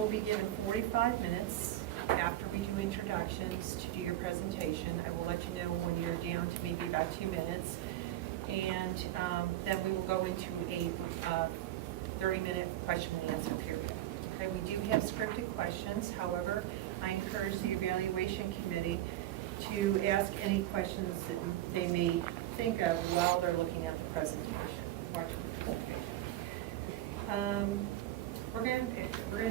will be given 45 minutes after we do introductions to do your presentation. I will let you know when you're down to maybe about 2 minutes. And then we will go into a 30-minute question and answer period. Okay, we do have scripted questions. However, I encourage the evaluation committee to ask any questions that they may think of while they're looking at the presentation, watching the presentation. We're going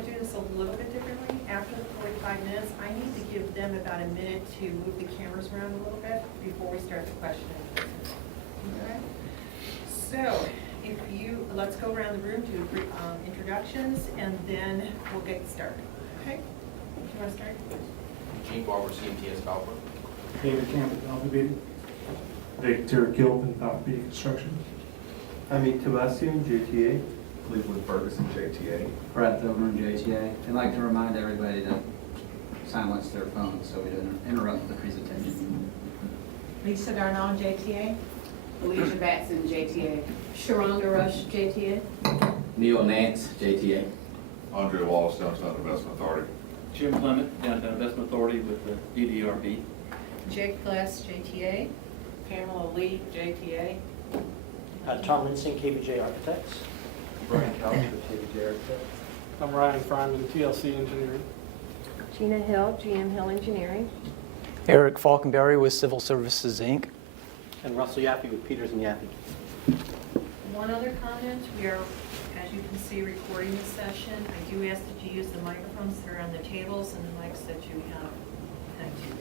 to do this a little bit differently. After the 45 minutes, I need to give them about a minute to move the cameras around a little bit before we start the question and answer. Okay? So, let's go around the room, do introductions, and then we'll get started. Okay? Do you want to start? Gene Barber, CMTS Valpo. David Camp at Alpha Beta. Victor Gilpin, Alpha Beta Construction. Amit Tabasian, JTA. Cleveland Ferguson, JTA. Brad Thilburn, JTA. I'd like to remind everybody to silence their phones so we don't interrupt the presentation. Lisa Darnall, JTA. Alicia Batson, JTA. Sharonda Rush, JTA. Neil Nance, JTA. Andre Wallace, Downtown Investment Authority. Jim Clement, Downtown Investment Authority with the DDRB. Jake Glass, JTA. Pamela Lee, JTA. Tom Rinsing, KBJ Architects. Brian Couch with KBJ Architects. I'm Ryan Fryman, TLC Engineering. Gina Hill, GM Hill Engineering. Eric Falkenberry with Civil Services, Inc. And Russell Yaffe with Peters and Yaffe. One other comment, we are, as you can see, recording this session. I do ask that you use the microphones that are on the tables and the mics that you have connected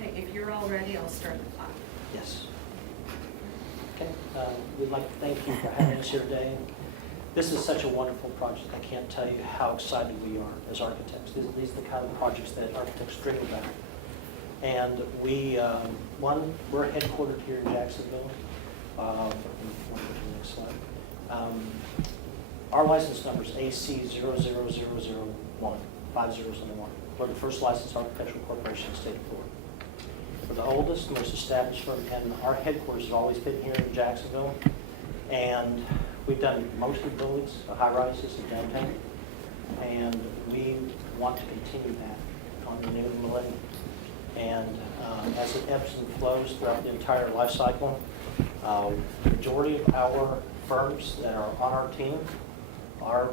to. Okay, if you're all ready, I'll start the clock. Yes. Okay. We'd like to thank you for having us here today. This is such a wonderful project. I can't tell you how excited we are as architects. These are the kind of projects that architects dream about. And we're headquartered here in Jacksonville. Next slide. Our license number is AC00001, 5001. We're the first licensed architectural corporation in the state of Florida. We're the oldest, most established firm, and our headquarters has always been here in Jacksonville. And we've done mostly buildings, high-rises in downtown, and we want to continue that on the new millennium. And as it ebbs and flows throughout the entire life cycle, the majority of our firms that are on our team are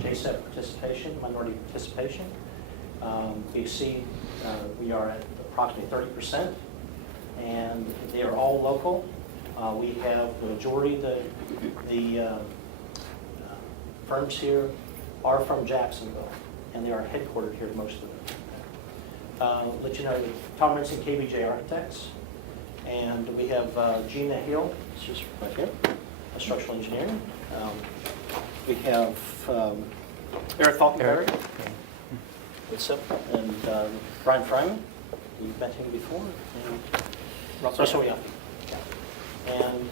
JSEP participation, minority participation. You see we are at approximately 30%, and they are all local. We have the majority of the firms here are from Jacksonville, and they are headquartered here, most of them. Let you know, Tom Rinsing, KBJ Architects, and we have Gina Hill, she's right here, a structural engineering. We have Eric Falkenberry, and Brian Fryman, you've met him before, and Russell Yaffe. And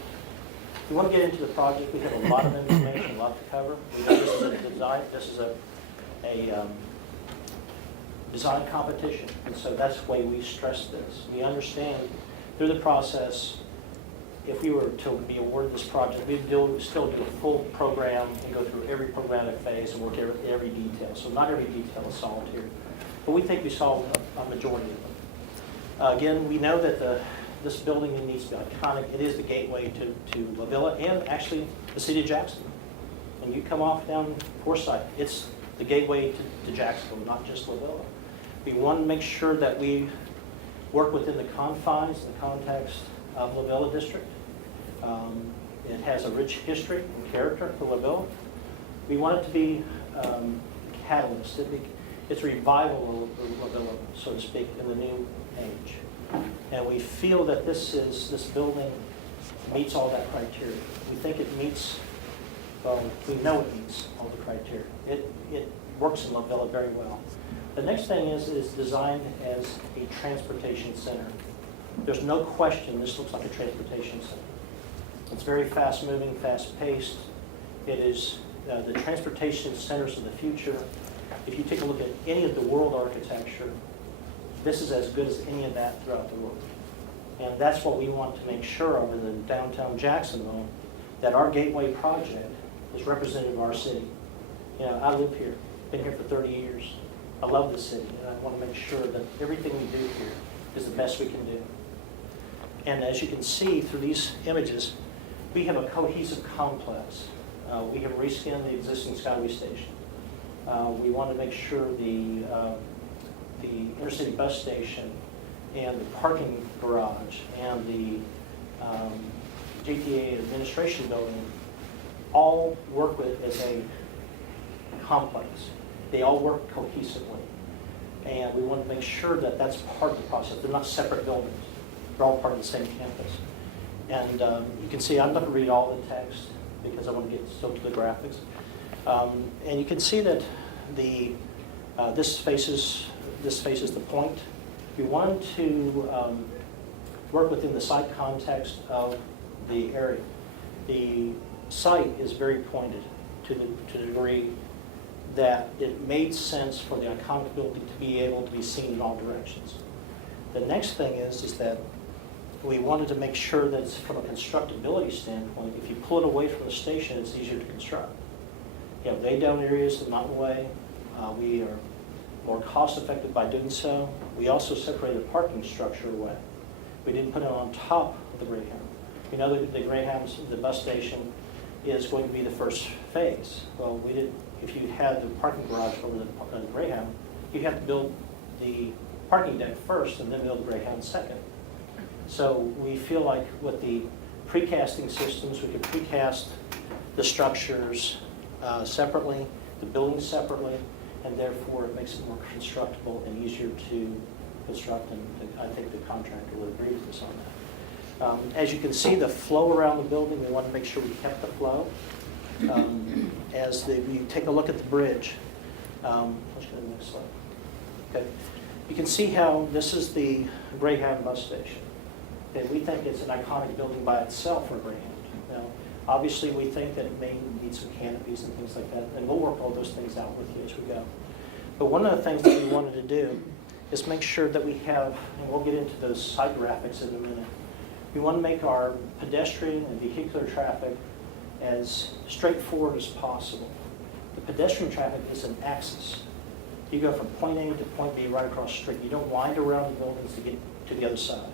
we want to get into the project. We have a lot of information, a lot to cover. We know this is a design competition, and so that's why we stress this. We understand through the process, if we were to be awarded this project, we'd still do a full program and go through every programmatic phase and work every detail. So not every detail is solved here, but we think we solved a majority of them. Again, we know that this building needs to be iconic. It is the gateway to La Villa and actually the city of Jacksonville. When you come off down Forsyth, it's the gateway to Jacksonville, not just La Villa. We want to make sure that we work within the confines and the context of La Villa District. It has a rich history and character for La Villa. We want it to be a catalyst. It's a revival of La Villa, so to speak, in the new age. And we feel that this building meets all that criteria. We think it meets, well, we know it meets all the criteria. It works in La Villa very well. The next thing is designed as a transportation center. There's no question this looks like a transportation center. It's very fast-moving, fast-paced. It is the transportation centers of the future. If you take a look at any of the world architecture, this is as good as any of that throughout the world. And that's what we want to make sure of in downtown Jacksonville, that our gateway project is representative of our city. You know, I live here, been here for 30 years. I love the city, and I want to make sure that everything we do here is the best we can do. And as you can see through these images, we have a cohesive complex. We have reskinned the existing Skyway station. We want to make sure the intercity bus station and the parking garage and the JTA administration building all work with as a complex. They all work cohesively. And we want to make sure that that's part of the process. They're not separate buildings. They're all part of the same campus. And you can see, I'm not going to read all the text because I want to get still to the graphics. And you can see that this faces the point. We wanted to work within the site context of the area. The site is very pointed to the degree that it made sense for the iconic building to be able to be seen in all directions. The next thing is that we wanted to make sure that from a constructability standpoint, if you pull it away from the station, it's easier to construct. You have lay-down areas the mountain way. We are more cost-effective by doing so. We also separated the parking structure away. We didn't put it on top of the Greyhound. We know that the Greyhound's, the bus station, is going to be the first phase. Well, we didn't. If you had the parking garage over the Greyhound, you have to build the parking deck first and then build the Greyhound second. So we feel like with the precasting systems, we could precast the structures separately, the buildings separately, and therefore it makes it more constructible and easier to construct, and I think the contractor would agree with us on that. As you can see, the flow around the building, we want to make sure we kept the flow. You take a look at the bridge, let's go to the next slide. Okay. You can see how this is the Greyhound bus station. Okay, we think it's an iconic building by itself for Greyhound. Now, obviously, we think that it may need some canopies and things like that, and we'll work all those things out with you as we go. But one of the things that we wanted to do is make sure that we have, and we'll get into those site graphics in a minute, we want to make our pedestrian and vehicular traffic as straightforward as possible. The pedestrian traffic is an axis. You go from point A to point B right across the street. You don't wind around the buildings to get to the other side.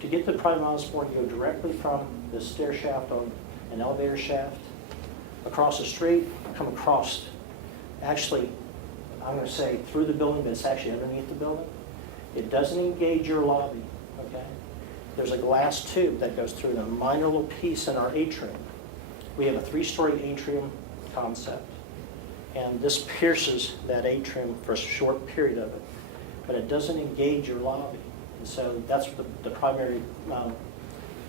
To get to Prime Osborne, you go directly from the stair shaft on an elevator shaft, across the street, come across, actually, I'm going to say through the building, but it's actually underneath the building. It doesn't engage your lobby, okay? There's a glass tube that goes through a minor little piece in our atrium. We have a 3-story atrium concept, and this pierces that atrium for a short period of it, but it doesn't engage your lobby. And so that's the primary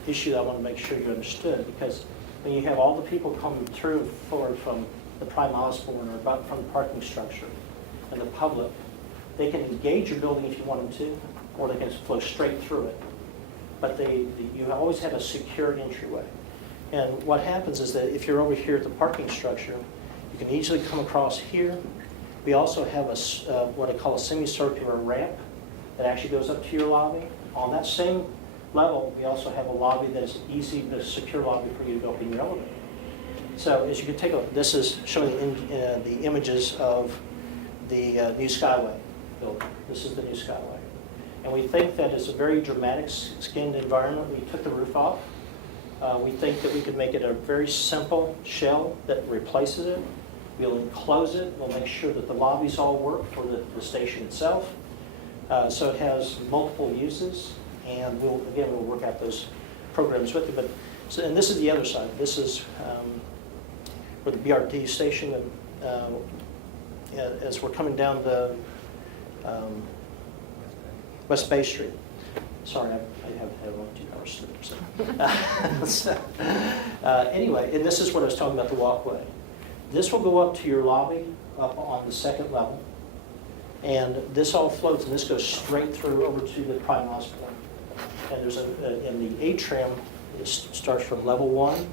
issue that I want to make sure you understood, because when you have all the people coming through forward from the Prime Osborne or about from the parking structure and the public, they can engage your building if you want them to, or they can flow straight through it. But you always have a secure entryway. And what happens is that if you're over here at the parking structure, you can easily come across here. We also have what I call a semicircular ramp that actually goes up to your lobby. On that same level, we also have a lobby that is easy, the secure lobby for you to go up in your elevator. So as you can take a look, this is showing the images of the new Skyway building. This is the new Skyway. And we think that it's a very dramatic skinned environment. We took the roof off. We think that we could make it a very simple shell that replaces it. We'll enclose it. We'll make sure that the lobbies all work for the station itself. So it has multiple uses, and we'll work out those programs with you. And this is the other side. This is where the BRT station, as we're coming down the West Bay Street. Sorry, I have had 2 hours sleep. So, anyway, and this is what I was talking about, the walkway. This will go up to your lobby, up on the 2nd level. And this all floats, and this goes straight through over to the Prime Osborne. And there's in the atrium, it starts from level 1,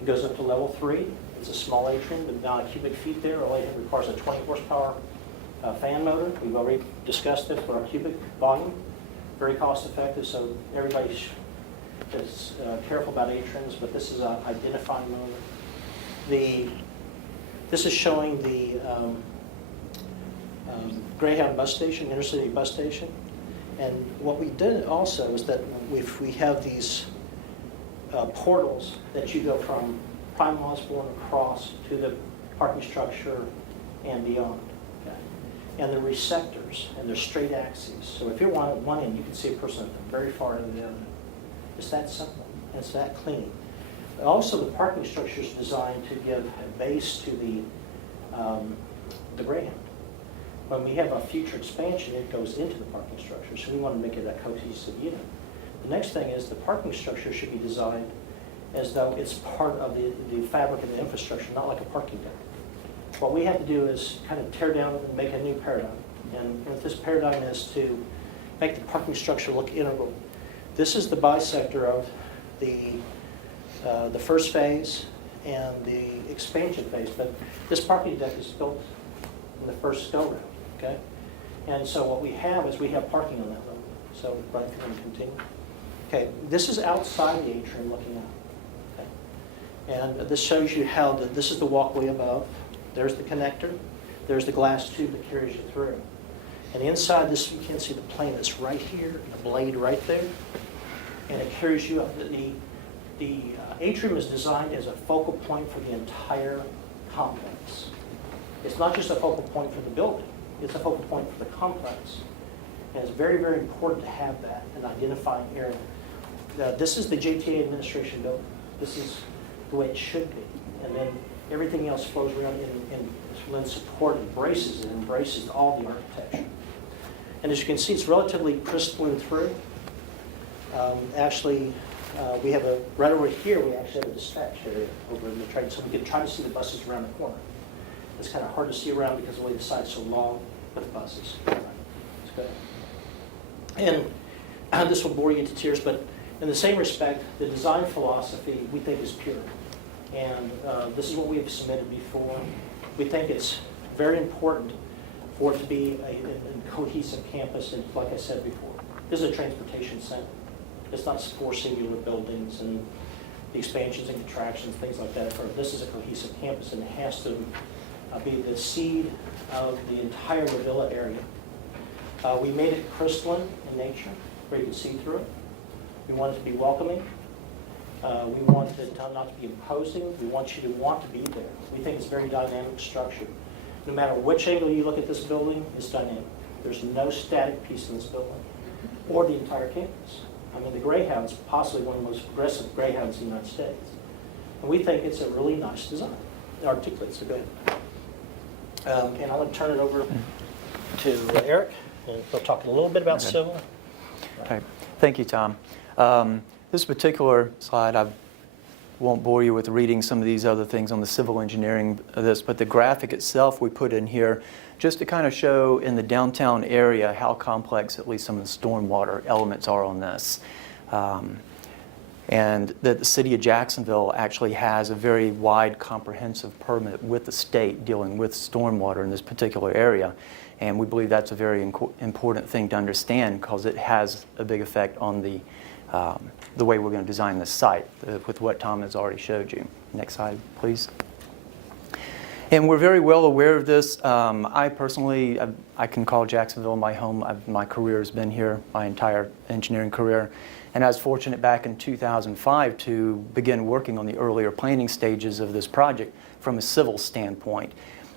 it goes up to level 3. It's a small atrium, the amount of cubic feet there only requires a 20 horsepower fan motor. We've already discussed this for our cubic volume. Very cost effective, so everybody is careful about atriums, but this is an identifying moment. This is showing the Greyhound bus station, intercity bus station. And what we did also is that if we have these portals that you go from Prime Osborne across to the parking structure and beyond. Okay? And the receptors, and they're straight axes. So if you're at one end, you can see a person at the very far end of the other. It's that simple, and it's that clean. Also, the parking structure is designed to give a base to the Greyhound. When we have a future expansion, it goes into the parking structure, so we want to make it a cohesive unit. The next thing is the parking structure should be designed as though it's part of the fabric of the infrastructure, not like a parking deck. What we have to do is kind of tear down and make a new paradigm. And what this paradigm is to make the parking structure look integral. This is the bisector of the first phase and the expansion phase, but this parking deck is built in the first go-round, okay? And so what we have is we have parking on that level. So, Brian, if you want to continue. Okay, this is outside the atrium looking out. Okay. And this shows you how this is the walkway above. There's the connector. There's the glass tube that carries you through. And inside this, you can't see the plane that's right here, and the blade right there. And it carries you up. The atrium is designed as a focal point for the entire complex. It's not just a focal point for the building. It's a focal point for the complex. And it's very, very important to have that, an identifying area. This is the JTA administration building. This is the way it should be. And then everything else flows around and lends support, embraces all the architecture. And as you can see, it's relatively crystalline through. We have right over here, we actually have a dispatch area over in the train, so we can try to see the buses around the corner. It's kind of hard to see around because the way the side's so long with the buses. It's good. And this will bore you to tears, but in the same respect, the design philosophy we think is pure. And this is what we've submitted before. We think it's very important for it to be a cohesive campus, and like I said before, this is a transportation center. It's not 4 singular buildings and the expansions and contractions, things like that. This is a cohesive campus, and it has to be the seed of the entire La Villa area. We made it crystalline in nature, where you can see through it. We want it to be welcoming. We want it not to be imposing. We want you to want to be there. We think it's a very dynamic structure. No matter which angle you look at this building, it's dynamic. There's no static piece in this building or the entire campus. I mean, the Greyhound's possibly one of the most progressive Greyhounds in the United States. And we think it's a really nice design. It articulates it good. And I'm going to turn it over to Eric, and he'll talk a little bit about civil. Okay. Thank you, Tom. This particular slide, I won't bore you with reading some of these other things on the civil engineering of this, but the graphic itself we put in here just to kind of show in the downtown area how complex at least some of the stormwater elements are on this. And that the city of Jacksonville actually has a very wide comprehensive permit with the state dealing with stormwater in this particular area. And we believe that's a very important thing to understand because it has a big effect on the way we're going to design this site with what Tom has already showed you. Next slide, please. And we're very well aware of this. I personally, I can call Jacksonville my home. My career has been here, my entire engineering career. And I was fortunate back in 2005 to begin working on the earlier planning stages of this project from a civil standpoint.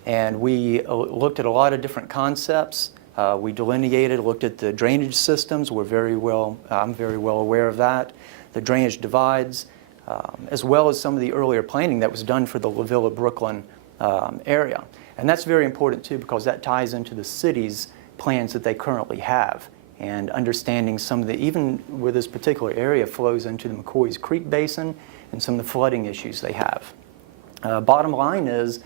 And we looked at a lot of different concepts. We delineated, looked at the drainage systems. I'm very well aware of that. The drainage divides, as well as some of the earlier planning that was done for the La Villa, Brooklyn area. And that's very important too because that ties into the city's plans that they currently have. And understanding some of the, even where this particular area flows into the McCoy's Creek Basin and some of the flooding issues they have. Bottom line is,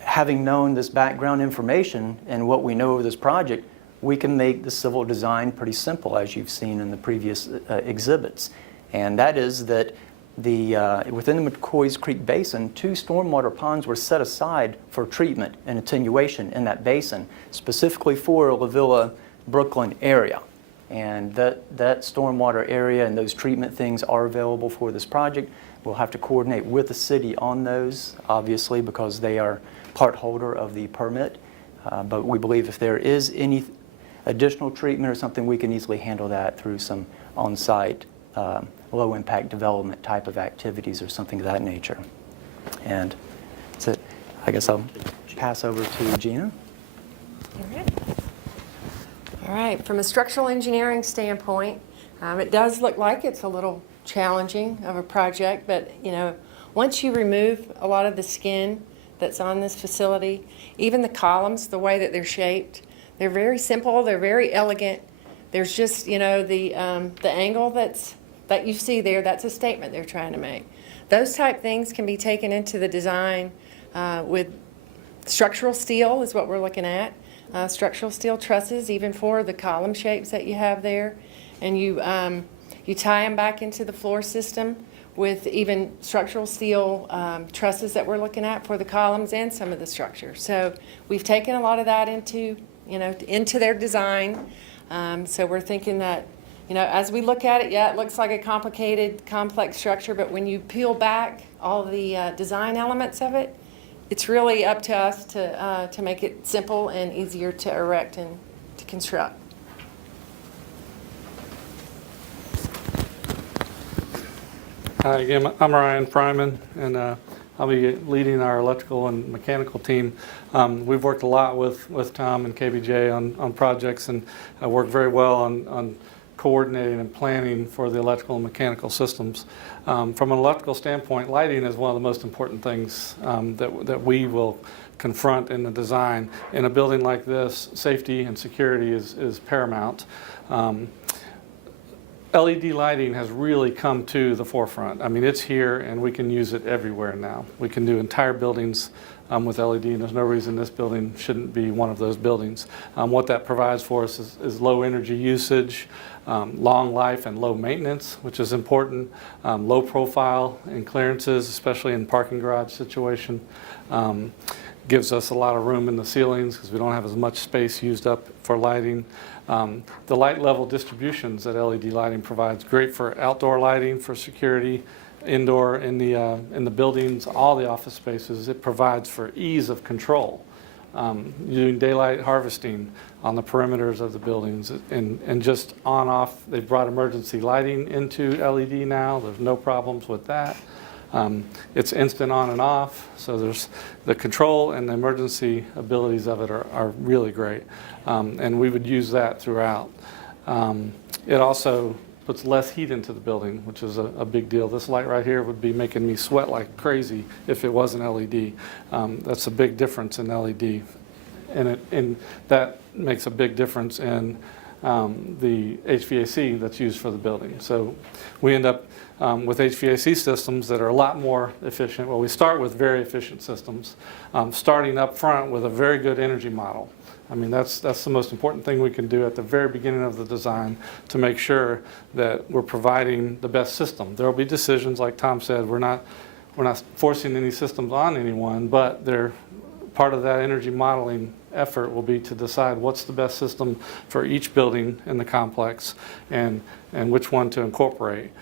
having known this background information and what we know of this project, we can make the civil design pretty simple, as you've seen in the previous exhibits. And that is that within the McCoy's Creek Basin, 2 stormwater ponds were set aside for treatment and attenuation in that basin, specifically for La Villa, Brooklyn area. And that stormwater area and those treatment things are available for this project. We'll have to coordinate with the city on those, obviously, because they are part holder of the permit. But we believe if there is any additional treatment or something, we can easily handle that through some on-site, low-impact development type of activities or something of that nature. And that's it. I guess I'll pass over to Gina. All right. All right, from a structural engineering standpoint, it does look like it's a little challenging of a project, but you know, once you remove a lot of the skin that's on this facility, even the columns, the way that they're shaped, they're very simple, they're very elegant. There's just, you know, the angle that you see there, that's a statement they're trying to make. Those type things can be taken into the design with structural steel is what we're looking at. Structural steel trusses, even for the column shapes that you have there. And you tie them back into the floor system with even structural steel trusses that we're looking at for the columns and some of the structure. So we've taken a lot of that into their design. So we're thinking that, you know, as we look at it, yeah, it looks like a complicated, complex structure, but when you peel back all the design elements of it, it's really up to us to make it simple and easier to erect and to construct. Hi again, I'm Ryan Fryman, and I'll be leading our electrical and mechanical team. We've worked a lot with Tom and KBJ on projects, and I work very well on coordinating and planning for the electrical and mechanical systems. From an electrical standpoint, lighting is one of the most important things that we will confront in the design. In a building like this, safety and security is paramount. LED lighting has really come to the forefront. I mean, it's here and we can use it everywhere now. We can do entire buildings with LED, and there's no reason this building shouldn't be one of those buildings. What that provides for us is low energy usage, long life and low maintenance, which is important, low profile and clearances, especially in parking garage situation. Gives us a lot of room in the ceilings because we don't have as much space used up for lighting. The light level distributions that LED lighting provides, great for outdoor lighting, for security, indoor in the buildings, all the office spaces. It provides for ease of control. Doing daylight harvesting on the perimeters of the buildings and just on off. They've brought emergency lighting into LED now. There's no problems with that. It's instant on and off, so there's the control and the emergency abilities of it are really great, and we would use that throughout. It also puts less heat into the building, which is a big deal. This light right here would be making me sweat like crazy if it wasn't LED. That's a big difference in LED, and that makes a big difference in the HVAC that's used for the building. So we end up with HVAC systems that are a lot more efficient. Well, we start with very efficient systems, starting up front with a very good energy model. I mean, that's the most important thing we can do at the very beginning of the design to make sure that we're providing the best system. There will be decisions, like Tom said, we're not forcing any systems on anyone, but they're part of that energy modeling effort will be to decide what's the best system for each building in the complex and which one to incorporate.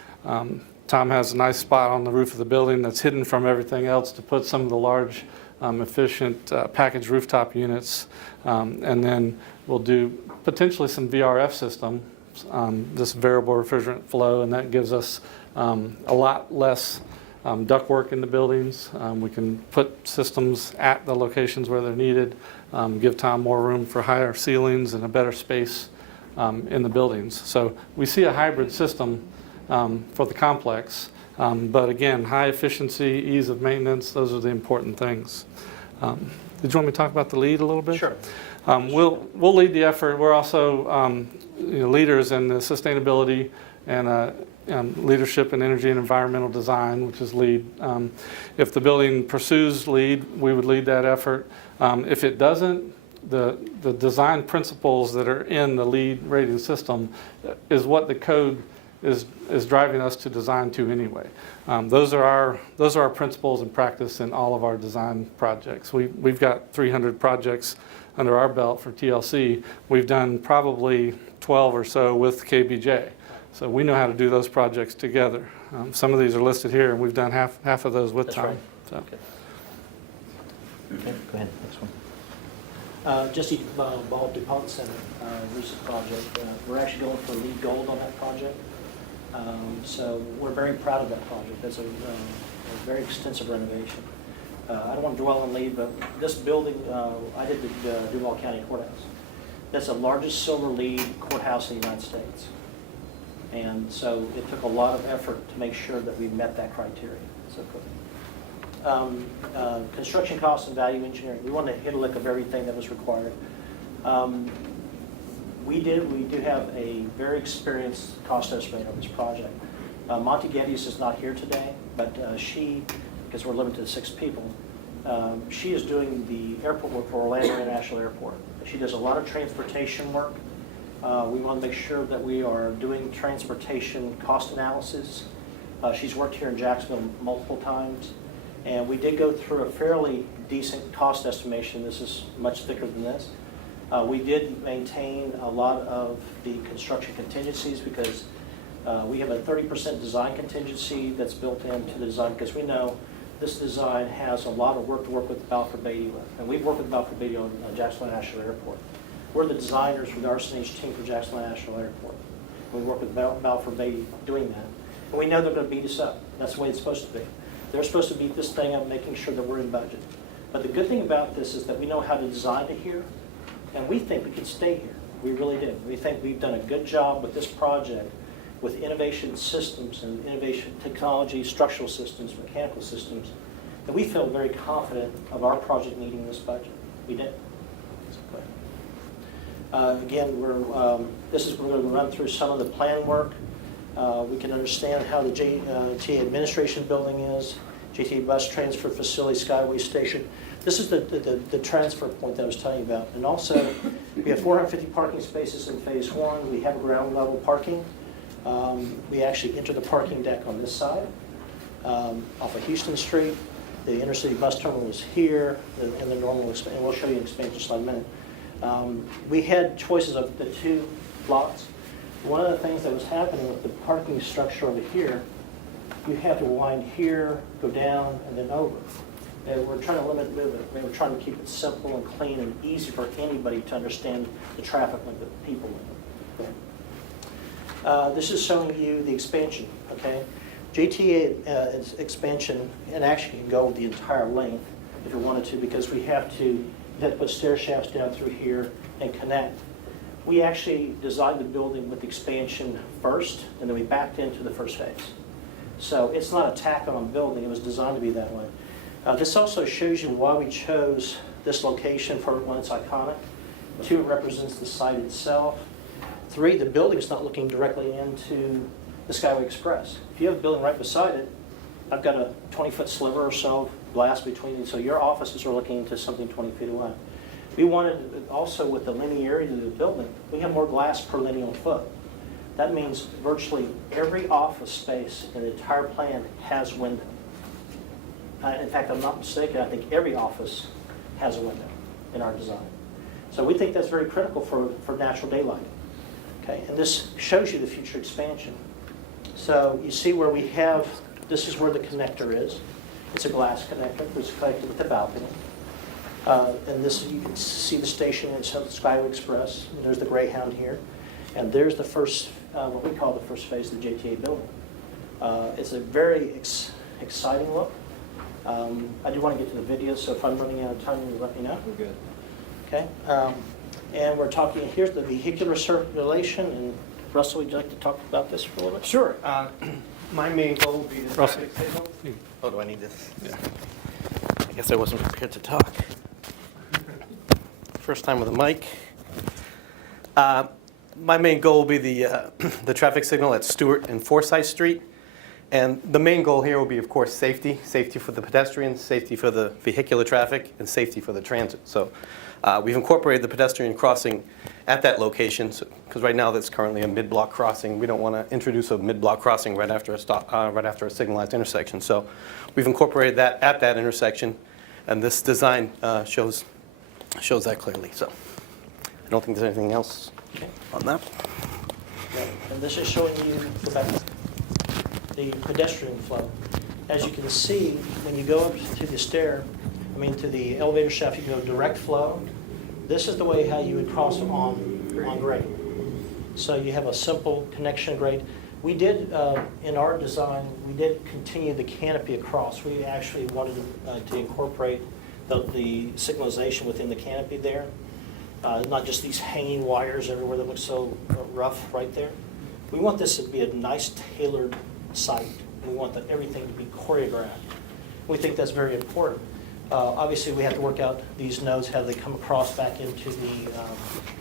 Tom has a nice spot on the roof of the building that's hidden from everything else to put some of the large efficient package rooftop units, and then we'll do potentially some VRF system, this variable refrigerant flow, and that gives us a lot less ductwork in the buildings. We can put systems at the locations where they're needed, give Tom more room for higher ceilings and a better space in the buildings. So we see a hybrid system for the complex, but again, high efficiency, ease of maintenance, those are the important things. Did you want me to talk about the lead a little bit? Sure. We'll lead the effort. We're also leaders in the sustainability and leadership in energy and environmental design, which is LEED. If the building pursues LEED, we would lead that effort. If it doesn't, the design principles that are in the LEED rating system is what the code is driving us to design to anyway. Those are our principles and practice in all of our design projects. We've got 300 projects under our belt for TLC. We've done probably 12 or so with KBJ. So we know how to do those projects together. Some of these are listed here, and we've done half of those with That's Tom. right. So. Okay, go ahead, next one. Jesse Ball DuPont Center, recent project. We're actually going for LEED Gold on that project. So we're very proud of that project. That's a very extensive renovation. I don't want to dwell on LEED, but this building, I did the Duval County Courthouse. That's the largest silver LEED courthouse in the United States. And so it took a lot of effort to make sure that we met that criteria. So, construction costs and value engineering. We wanted to hit a lick of everything that was required. We do have a very experienced cost estimator on this project. Monty Geddes is not here today, but she, because we're limited to 6 people, she is doing the airport work for Orlando International Airport. She does a lot of transportation work. We want to make sure that we are doing transportation cost analysis. She's worked here in Jacksonville multiple times, and we did go through a fairly decent cost estimation. This is much thicker than this. We did maintain a lot of the construction contingencies because we have a 30% design contingency that's built into the design because we know this design has a lot of work to work with Balfour Beatty with. And we've worked with Balfour Beatty on Jacksonville National Airport. We're the designers for the RSNH team for Jacksonville National Airport. We work with Balfour Beatty doing that. And we know they're going to beat us up. That's the way it's supposed to be. They're supposed to beat this thing up, making sure that we're in budget. But the good thing about this is that we know how to design it here, and we think we can stay here. We really do. We think we've done a good job with this project with innovation systems and innovation technology, structural systems, mechanical systems, and we feel very confident of our project meeting this budget. We did. Again, we're going to run through some of the plan work. We can understand how the JTA administration building is, JTA bus transfer facility, Skyway station. This is the transfer point that I was telling you about. And also, we have 450 parking spaces in phase 1. We have ground level parking. We actually enter the parking deck on this side off of Houston Street. The intercity bus terminal is here, and the normal expansion. We'll show you an expansion slide in a minute. We had choices of the 2 lots. One of the things that was happening with the parking structure over here, you have to wind here, go down, and then over. And we're trying to limit movement. We're trying to keep it simple and clean and easy for anybody to understand the traffic limit, the people limit. This is showing you the expansion, okay? JTA expansion, and actually can go the entire length if you wanted to, because we have to put stair shafts down through here and connect. We actually designed the building with expansion first, and then we backed into the first phase. So it's not a tack-on building. It was designed to be that way. This also shows you why we chose this location. For one, it's iconic. 2, it represents the site itself. 3, the building's not looking directly into the Skyway Express. If you have a building right beside it, I've got a 20-foot sliver or so of glass between you, so your offices are looking into something 20 feet away. We wanted, also with the linearity of the building, we have more glass per lineal foot. That means virtually every office space in the entire plan has a window. In fact, I'm not mistaken, I think every office has a window in our design. So we think that's very critical for natural daylight. Okay, and this shows you the future expansion. So you see where we have, this is where the connector is. It's a glass connector, which is connected with the balcony. And this, you can see the station, it's the Skyway Express. And there's the Greyhound here. And there's the first, what we call the first phase of the JTA building. It's a very exciting look. I do want to get to the video, so if I'm running out of time, you let me know. We're good. Okay. And we're talking, here's the vehicular circulation. And Russell, would you like to talk about this for a little bit? Sure. My main goal would be the Russell. traffic signal. Oh, do I need this? Yeah. I guess I wasn't prepared to talk. First time with a mic. My main goal will be the traffic signal at Stewart and Forsyth Street. And the main goal here will be, of course, safety. Safety for the pedestrians, safety for the vehicular traffic, and safety for the transit. So we've incorporated the pedestrian crossing at that location, because right now that's currently a mid-block crossing. We don't want to introduce a mid-block crossing right after a signalized intersection. So we've incorporated that at that intersection, and this design shows that clearly. So I don't think there's anything else on that. And this is showing you the pedestrian flow. As you can see, when you go up to the to the elevator shaft, you can go direct flow. This is the way how you would cross on grade. So you have a simple connection grade. We did, in our design, we did continue the canopy across. We actually wanted to incorporate the signalization within the canopy there. Not just these hanging wires everywhere that look so rough right there. We want this to be a nice tailored site. We want everything to be choreographed. We think that's very important. Obviously, we have to work out these nodes, how they come across back into the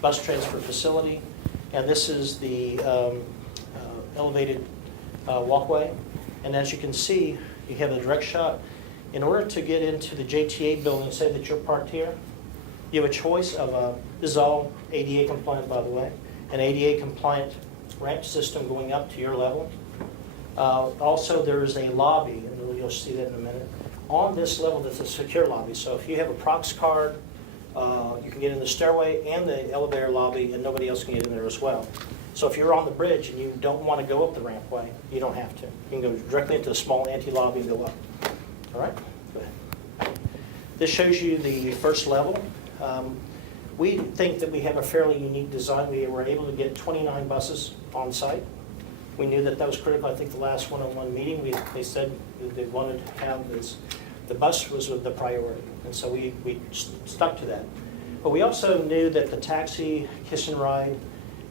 bus transfer facility. And this is the elevated walkway. And as you can see, you have a direct shot. In order to get into the JTA building, say that you're parked here, you have a choice of, this is all ADA compliant, by the way, an ADA compliant ramp system going up to your level. Also, there is a lobby, and you'll see that in a minute. On this level, there's a secure lobby. So if you have a Prox card, you can get in the stairway and the elevator lobby, and nobody else can get in there as well. So if you're on the bridge and you don't want to go up the rampway, you don't have to. You can go directly into the small ante-lobby and go up. All right? Go ahead. This shows you the first level. We think that we have a fairly unique design. We were able to get 29 buses on site. We knew that that was critical. I think the last one-on-one meeting, they said that they wanted to have this, the bus was the priority. And so we stuck to that. But we also knew that the taxi, kiss and ride,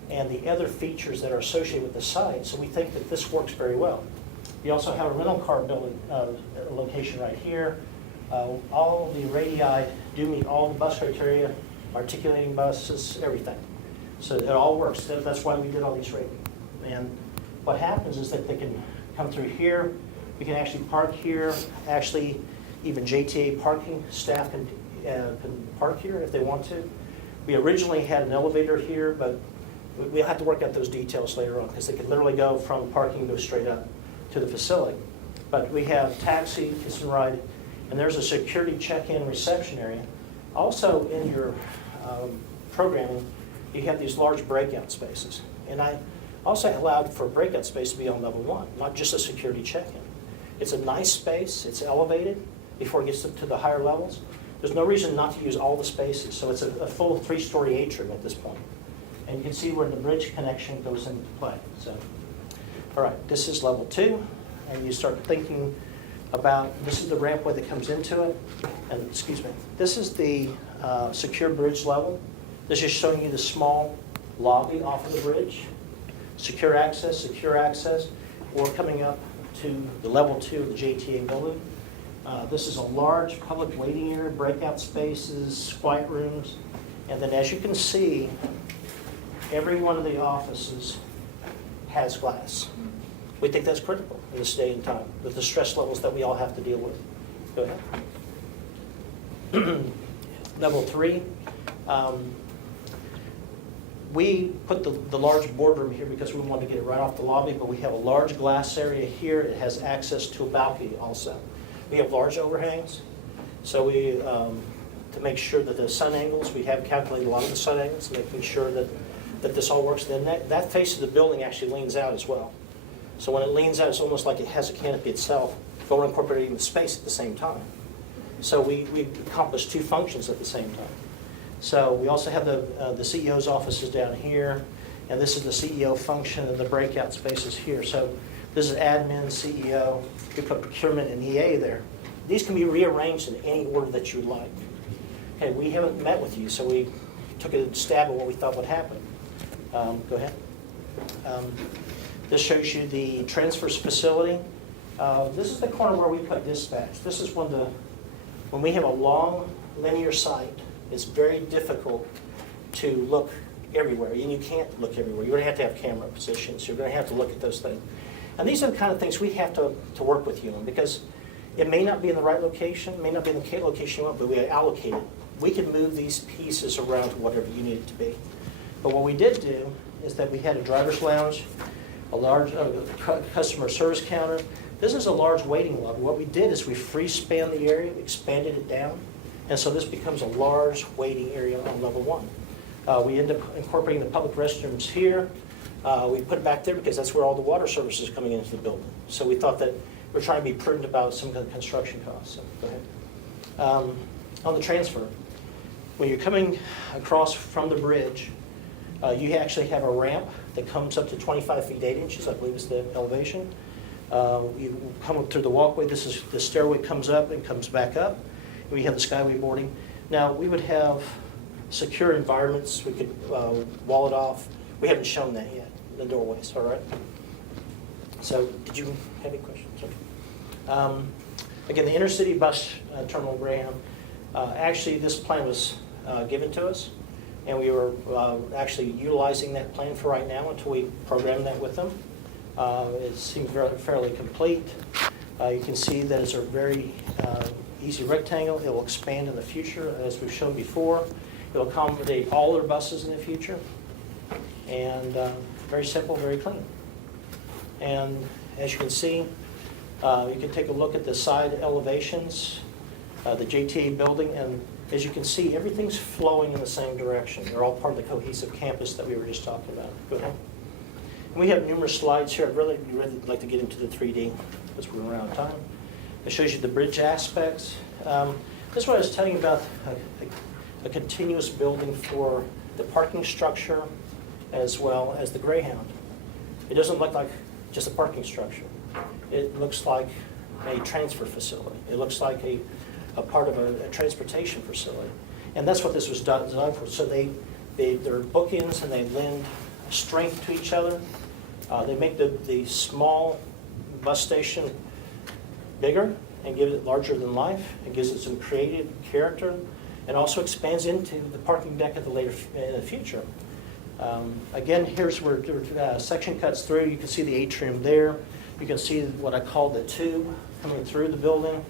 and the other features that are associated with the site, so we think that this works very well. We also have a rental car building location right here. All the radii do meet all the bus criteria, articulating buses, everything. So it all works. That's why we did all these radii. And what happens is that they can come through here. We can actually park here. Actually, even JTA parking staff can park here if they want to. We originally had an elevator here, but we'll have to work out those details later on because they could literally go from parking, go straight up to the facility. But we have taxi, kiss and ride, and there's a security check-in reception area. Also in your programming, you have these large breakout spaces. And I also allowed for a breakout space to be on level 1, not just a security check-in. It's a nice space, it's elevated before it gets to the higher levels. There's no reason not to use all the spaces, so it's a full 3-story atrium at this point. And you can see where the bridge connection goes into play. So, all right, this is level 2, and you start thinking about, this is the rampway that comes into it, and excuse me, this is the secure bridge level. This is showing you the small lobby off of the bridge. Secure access, or coming up to the level 2 of the JTA building. This is a large public waiting area, breakout spaces, quiet rooms, and then as you can see, every one of the offices has glass. We think that's critical in this day and time with the stress levels that we all have to deal with. Go ahead. Level 3. We put the large boardroom here because we wanted to get it right off the lobby, but we have a large glass area here. It has access to a balcony also. We have large overhangs, so we, to make sure that the sun angles, we have calculated a lot of the sun angles, making sure that this all works. Then that face of the building actually leans out as well. So when it leans out, it's almost like it has a canopy itself, but we're incorporating the space at the same time. So we accomplish 2 functions at the same time. So we also have the CEO's offices down here, and this is the CEO function, and the breakout spaces here. So this is admin, CEO, we put procurement and EA there. These can be rearranged in any order that you would like. Okay, we haven't met with you, so we took a stab at what we thought would happen. Go ahead. This shows you the transfers facility. This is the corner where we put dispatch. This is when we have a long linear site, it's very difficult to look everywhere, and you can't look everywhere. You're going to have camera positions. You're going to have to look at those things. And these are the kind of things we have to work with you on, because it may not be in the right location, may not be in the location you want, but we allocate it. We can move these pieces around to whatever you need it to be. But what we did do is that we had a driver's lounge, a large customer service counter. This is a large waiting lobby. What we did is we free-span the area, expanded it down, and so this becomes a large waiting area on level 1. We end up incorporating the public restrooms here. We put it back there because that's where all the water service is coming into the building. So we thought that we're trying to be prudent about some of the construction costs. So, go ahead. On the transfer, when you're coming across from the bridge, you actually have a ramp that comes up to 25 feet 8 inches, I believe is the elevation. You come up through the walkway. This is the stairway comes up and comes back up. We have the skyway boarding. Now we would have secure environments. We could wall it off. We haven't shown that yet. The doorways, all right. So, did you have any questions? Okay. Again, the intercity bus terminal Greyhound. Actually, this plan was given to us, and we were actually utilizing that plan for right now until we programmed that with them. It seems fairly complete. You can see that it's a very easy rectangle. It will expand in the future, as we've shown before. It will accommodate all their buses in the future, and very simple, very clean. And as you can see, you can take a look at the side elevations, the JTA building, and as you can see, everything's flowing in the same direction. They're all part of the cohesive campus that we were just talking about. Go ahead. And we have numerous slides here. I'd really like to get into the 3D because we're running out of time. It shows you the bridge aspects. This is what I was telling you about a continuous building for the parking structure as well as the Greyhound. It doesn't look like just a parking structure. It looks like a transfer facility. It looks like a part of a transportation facility. And that's what this was designed for. So they're bookends and they lend strength to each other. They make the small bus station bigger and give it larger than life. It gives it some creative character and also expands into the parking deck in the future. Again, here's where section cuts through. You can see the atrium there. You can see what I call the tube coming through the building.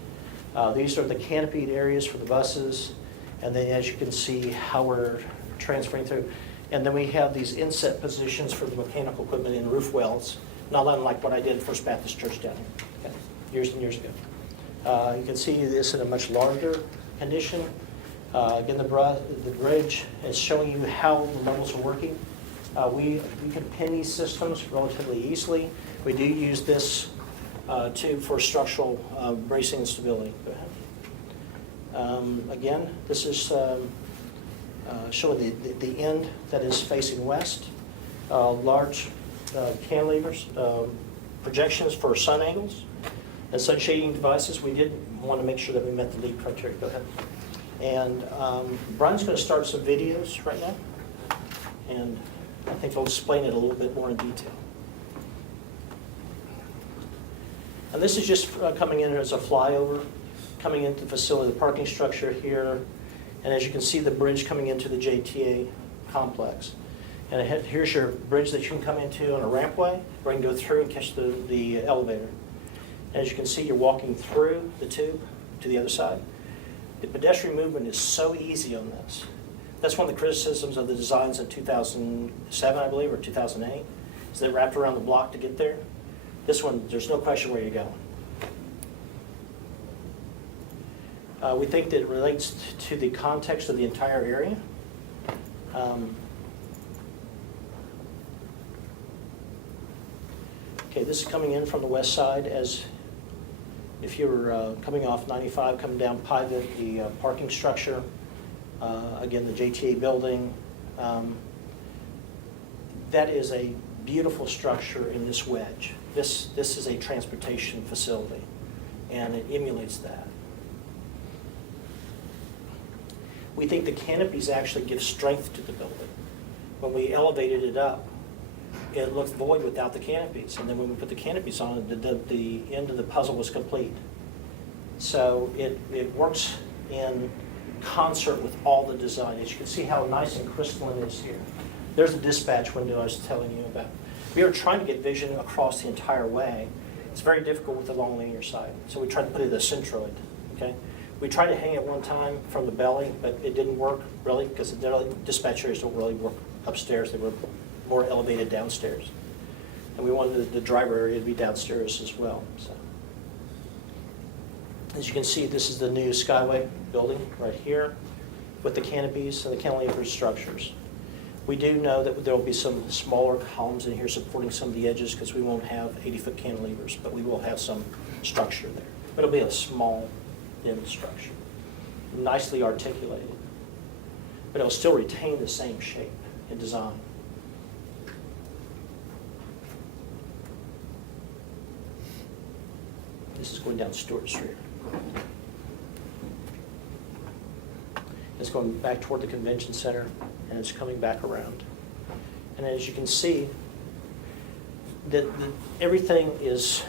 These are the canopied areas for the buses. And then as you can see how we're transferring through. And then we have these inset positions for the mechanical equipment in roof wells, not unlike what I did at First Baptist Church down here, okay, years and years ago. You can see this in a much larger condition. Again, the bridge is showing you how the levels are working. We can pin these systems relatively easily. We do use this tube for structural bracing and stability. Go ahead. Again, this is showing the end that is facing west. Large cantilevers, projections for sun angles, and sun shading devices. We did want to make sure that we met the LEED criteria. Go ahead. And Brian's going to start some videos right now, and I think he'll explain it a little bit more in detail. And this is just coming in as a flyover, coming into the facility, the parking structure here, and as you can see, the bridge coming into the JTA complex. And here's your bridge that you can come into on a rampway, or you can go through and catch the elevator. As you can see, you're walking through the tube to the other side. The pedestrian movement is so easy on this. That's one of the criticisms of the designs in 2007, I believe, or 2008, is they wrapped around the block to get there. This one, there's no question where you're going. We think that it relates to the context of the entire area. Okay, this is coming in from the west side as if you were coming off 95, coming down Pivot, the parking structure, again, the JTA building. That is a beautiful structure in this wedge. This is a transportation facility, and it emulates that. We think the canopies actually give strength to the building. When we elevated it up, it looked void without the canopies. And then when we put the canopies on it, the end of the puzzle was complete. So it works in concert with all the design. As you can see how nice and crystalline it is here. There's the dispatch window I was telling you about. We are trying to get vision across the entire way. It's very difficult with the long linear side. So we tried to put it as a centroid, okay? We tried to hang it one time from the belly, but it didn't work really because the dispatch areas don't really work upstairs. They were more elevated downstairs. And we wanted the driver area to be downstairs as well. So, as you can see, this is the new Skyway building right here with the canopies and the cantilever structures. We do know that there will be some smaller columns in here supporting some of the edges because we won't have 80-foot cantilevers, but we will have some structure there. But it'll be a small, thin structure, nicely articulated. But it'll still retain the same shape and design. This is going down Stewart Street. It's going back toward the convention center, and it's coming back around. And as you can see, that everything is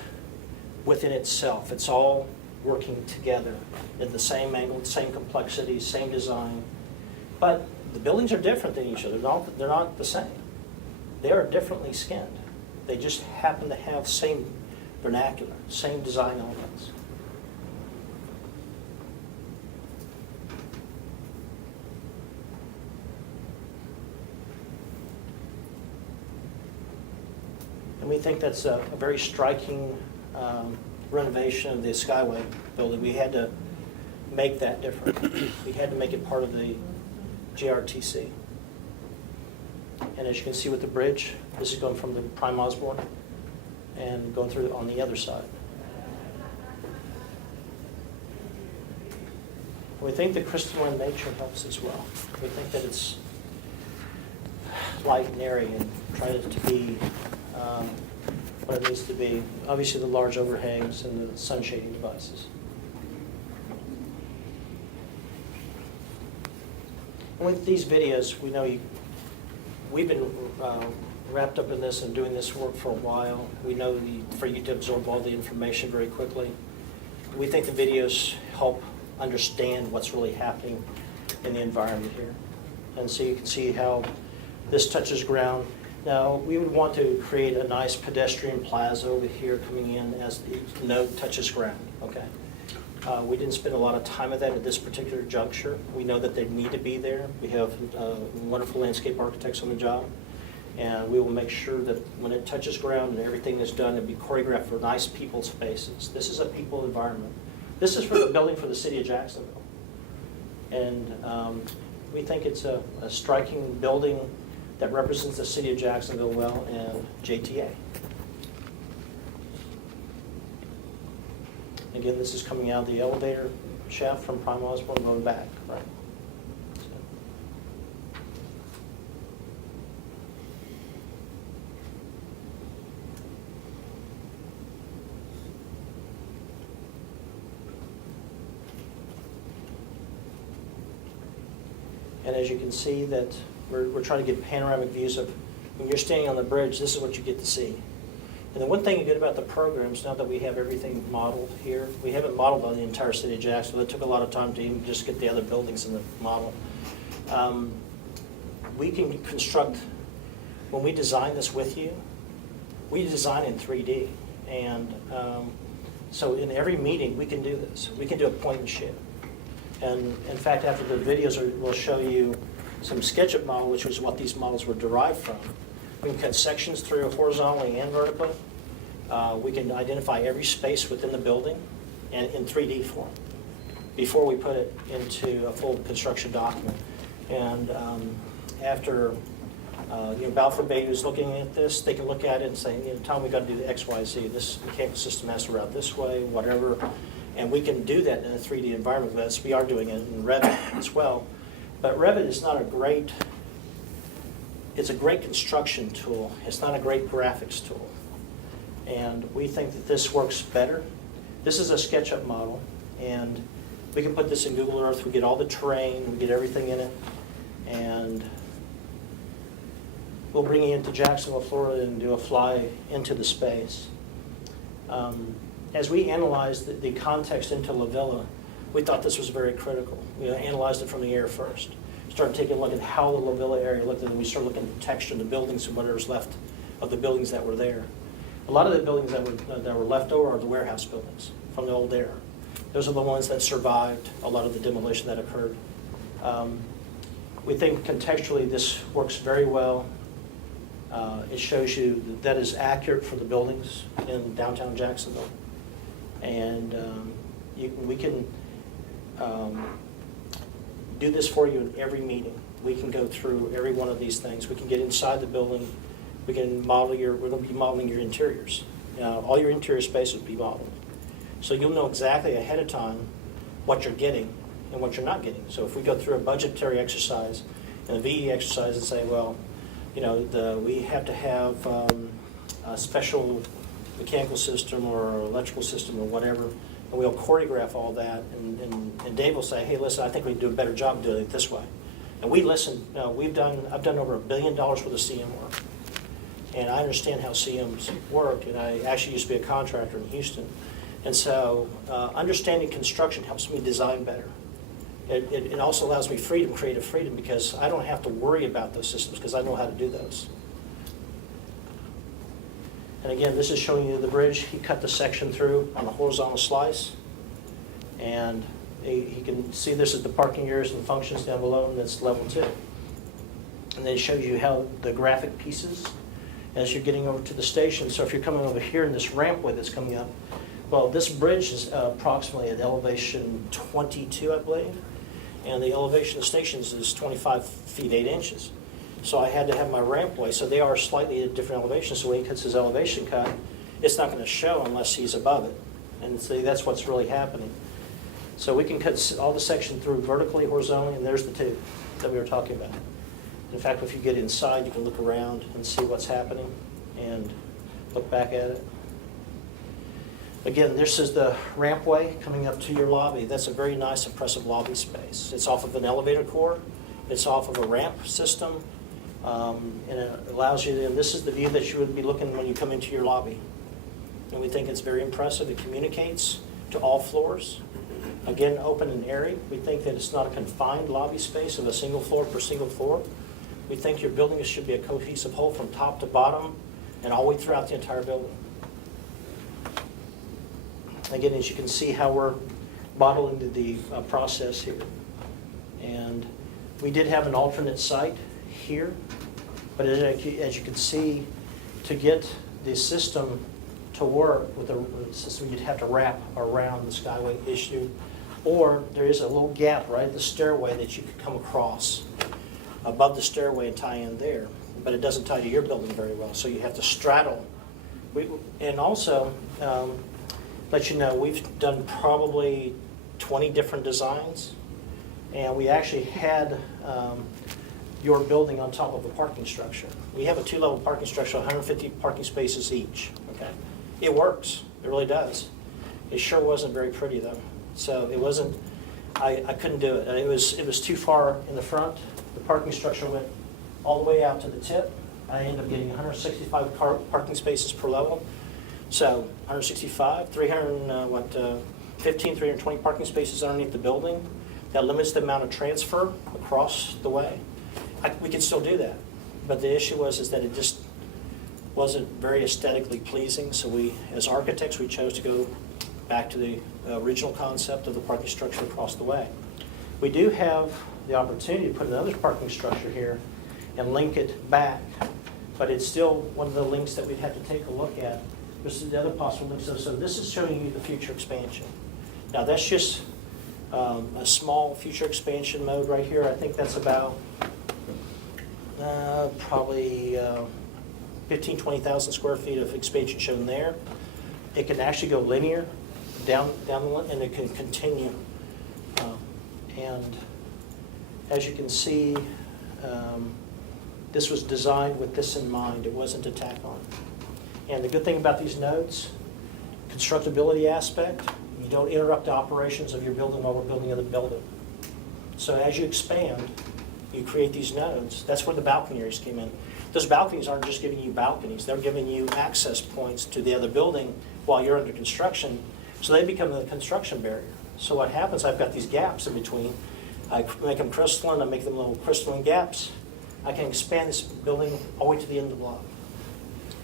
within itself. It's all working together at the same angle, same complexity, same design. But the buildings are different than each other. They're not the same. They are differently skinned. They just happen to have same vernacular, same design elements. And we think that's a very striking renovation of the Skyway building. We had to make that different. We had to make it part of the JRTC. And as you can see with the bridge, this is going from the Prime Osborne and going through on the other side. We think the crystalline nature helps as well. We think that it's light and airy and try it to be what it needs to be. Obviously the large overhangs and the sun shading devices. And with these videos, we know we've been wrapped up in this and doing this work for a while. We know for you to absorb all the information very quickly. We think the videos help understand what's really happening in the environment here. And so you can see how this touches ground. Now, we would want to create a nice pedestrian plaza over here coming in as the node touches ground, okay? We didn't spend a lot of time with that at this particular juncture. We know that they need to be there. We have wonderful landscape architects on the job. And we will make sure that when it touches ground and everything is done, it'll be choreographed for nice people spaces. This is a people environment. This is for the building for the city of Jacksonville. And we think it's a striking building that represents the city of Jacksonville well and JTA. Again, this is coming out of the elevator shaft from Prime Osborne going back, right? And as you can see that we're trying to get panoramic views of, when you're standing on the bridge, this is what you get to see. And the one thing good about the programs, now that we have everything modeled here, we haven't modeled on the entire city of Jacksonville. It took a lot of time to even just get the other buildings in the model. We can construct, when we design this with you, we design in 3D. And so in every meeting, we can do this. We can do a point and shoot. And in fact, after the videos, we'll show you some SketchUp model, which was what these models were derived from. We can cut sections through horizontally and vertically. We can identify every space within the building and in 3D form before we put it into a full construction document. And after Balfour Beatty was looking at this, they can look at it and say, Tom, we got to do the X, Y, Z. This mechanical system has to route this way, whatever. And we can do that in a 3D environment. But we are doing it in Revit as well. But Revit is not a great, it's a great construction tool. It's not a great graphics tool. And we think that this works better. This is a SketchUp model, and we can put this in Google Earth. We get all the terrain, we get everything in it, and we'll bring you into Jacksonville, Florida, and do a fly into the space. As we analyzed the context into La Villa, we thought this was very critical. We analyzed it from the air first. Started taking a look at how the La Villa area looked, and then we started looking at the texture of the buildings and whatever's left of the buildings that were there. A lot of the buildings that were left over are the warehouse buildings from the old era. Those are the ones that survived a lot of the demolition that occurred. We think contextually this works very well. It shows you that is accurate for the buildings in downtown Jacksonville. And we can do this for you in every meeting. we can go through every one of these things. We can get inside the building. We can model we're going to be modeling your interiors. All your interior space will be modeled. So you'll know exactly ahead of time what you're getting and what you're not getting. So if we go through a budgetary exercise and a VE exercise and say, well, we have to have a special mechanical system or electrical system or whatever, and we'll choreograph all that, and Dave will say, hey, listen, I think we can do a better job doing it this way. And we listen. I've done over $1 billion worth of CM work, and I understand how CMs work, and I actually used to be a contractor in Houston. And so understanding construction helps me design better. It also allows me freedom, creative freedom, because I don't have to worry about those systems because I know how to do those. And again, this is showing you the bridge. He cut the section through on a horizontal slice. And he can see this is the parking areas and functions down below, and that's level 2. And then it shows you how the graphic pieces as you're getting over to the station. So if you're coming over here in this rampway that's coming up, well, this bridge is approximately at elevation 22, I believe. And the elevation of the stations is 25 feet 8 inches. So I had to have my rampway, so they are slightly at different elevations. So when he cuts his elevation cut, it's not going to show unless he's above it. And see, that's what's really happening. So we can cut all the section through vertically, horizontally, and there's the tube that we were talking about. In fact, if you get inside, you can look around and see what's happening and look back at it. Again, this is the rampway coming up to your lobby. That's a very nice, impressive lobby space. It's off of an elevator core. It's off of a ramp system. And it allows you to, and this is the view that you would be looking when you come into your lobby. And we think it's very impressive. It communicates to all floors. Again, open and airy. We think that it's not a confined lobby space of a single floor per single floor. We think your building should be a cohesive whole from top to bottom and all the way throughout the entire building. Again, as you can see how we're modeling the process here. And we did have an alternate site here, but as you can see, to get the system to work with the system, you'd have to wrap around the skyway issue, or there is a little gap right at the stairway that you could come across above the stairway and tie in there, but it doesn't tie to your building very well, so you have to straddle. And also, let you know, we've done probably 20 different designs, and we actually had your building on top of a parking structure. We have a 2-level parking structure, 150 parking spaces each, okay? It works, it really does. It sure wasn't very pretty though. So it wasn't, I couldn't do it. It was too far in the front. The parking structure went all the way out to the tip. I ended up getting 165 parking spaces per level. So 165, 320 parking spaces underneath the building. That limits the amount of transfer across the way. We could still do that, but the issue was that it just wasn't very aesthetically pleasing. So we, as architects, we chose to go back to the original concept of the parking structure across the way. We do have the opportunity to put another parking structure here and link it back, but it's still one of the links that we'd have to take a look at. This is the other possible link. So this is showing you the future expansion. Now that's just a small future expansion mode right here. I think that's about probably 15,000, 20,000 square feet of expansion shown there. It can actually go linear down the line, and it can continue. And as you can see, this was designed with this in mind. It wasn't a tack on. And the good thing about these nodes, constructability aspect, you don't interrupt the operations of your building while we're building the other building. So as you expand, you create these nodes. That's where the balcony areas came in. Those balconies aren't just giving you balconies. They're giving you access points to the other building while you're under construction. So they become the construction barrier. So what happens, I've got these gaps in between. I make them crystalline. I make them little crystalline gaps. I can expand this building all the way to the end of the block.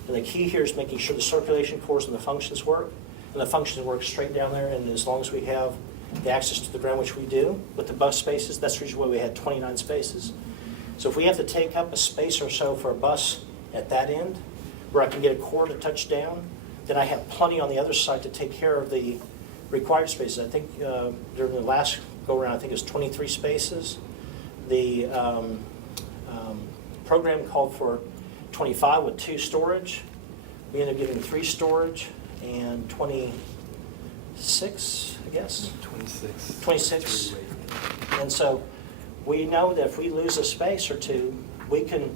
And the key here is making sure the circulation cores and the functions work. And the functions work straight down there. And as long as we have the access to the ground, which we do, with the bus spaces, that's the reason why we had 29 spaces. So if we have to take up a space or so for a bus at that end, where I can get a core to touch down, then I have plenty on the other side to take care of the required spaces. I think during the last go-around, I think it was 23 spaces. The program called for 25 with 2 storage. We ended up getting 3 storage and 26, I guess? 26. And so we know that if we lose a space or two, we can,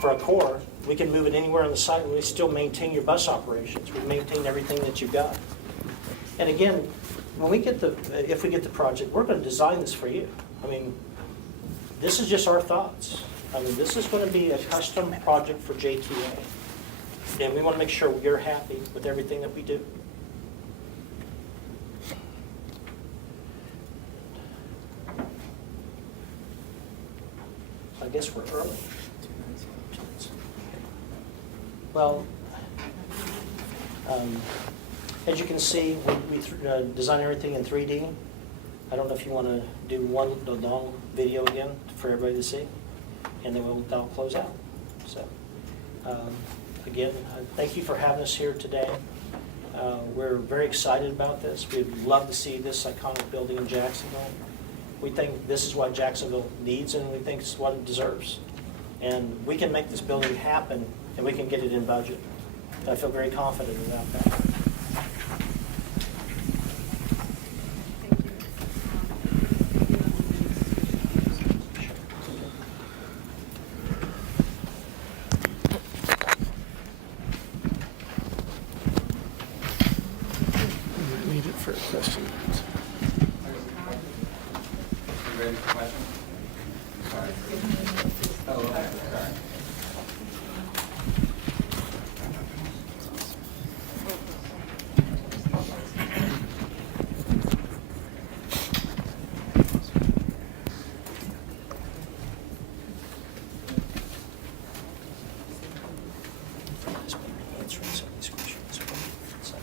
for a core, we can move it anywhere on the site and we still maintain your bus operations. We maintain everything that you've got. And again, when we get if we get the project, we're going to design this for you. I mean, this is just our thoughts. I mean, this is going to be a custom project for JTA. And we want to make sure you're happy with everything that we do. I guess we're early. Well, as you can see, we designed everything in 3D. I don't know if you want to do the long video again for everybody to see, and then that'll close out. So, again, thank you for having us here today. We're very excited about this. We'd love to see this iconic building in Jacksonville. We think this is what Jacksonville needs, and we think it's what it deserves. And we can make this building happen, and we can get it in budget. And I feel very confident about that. Need it for a question. You ready for questions? Sorry. Oh, okay, sorry. Answering some of these questions. So,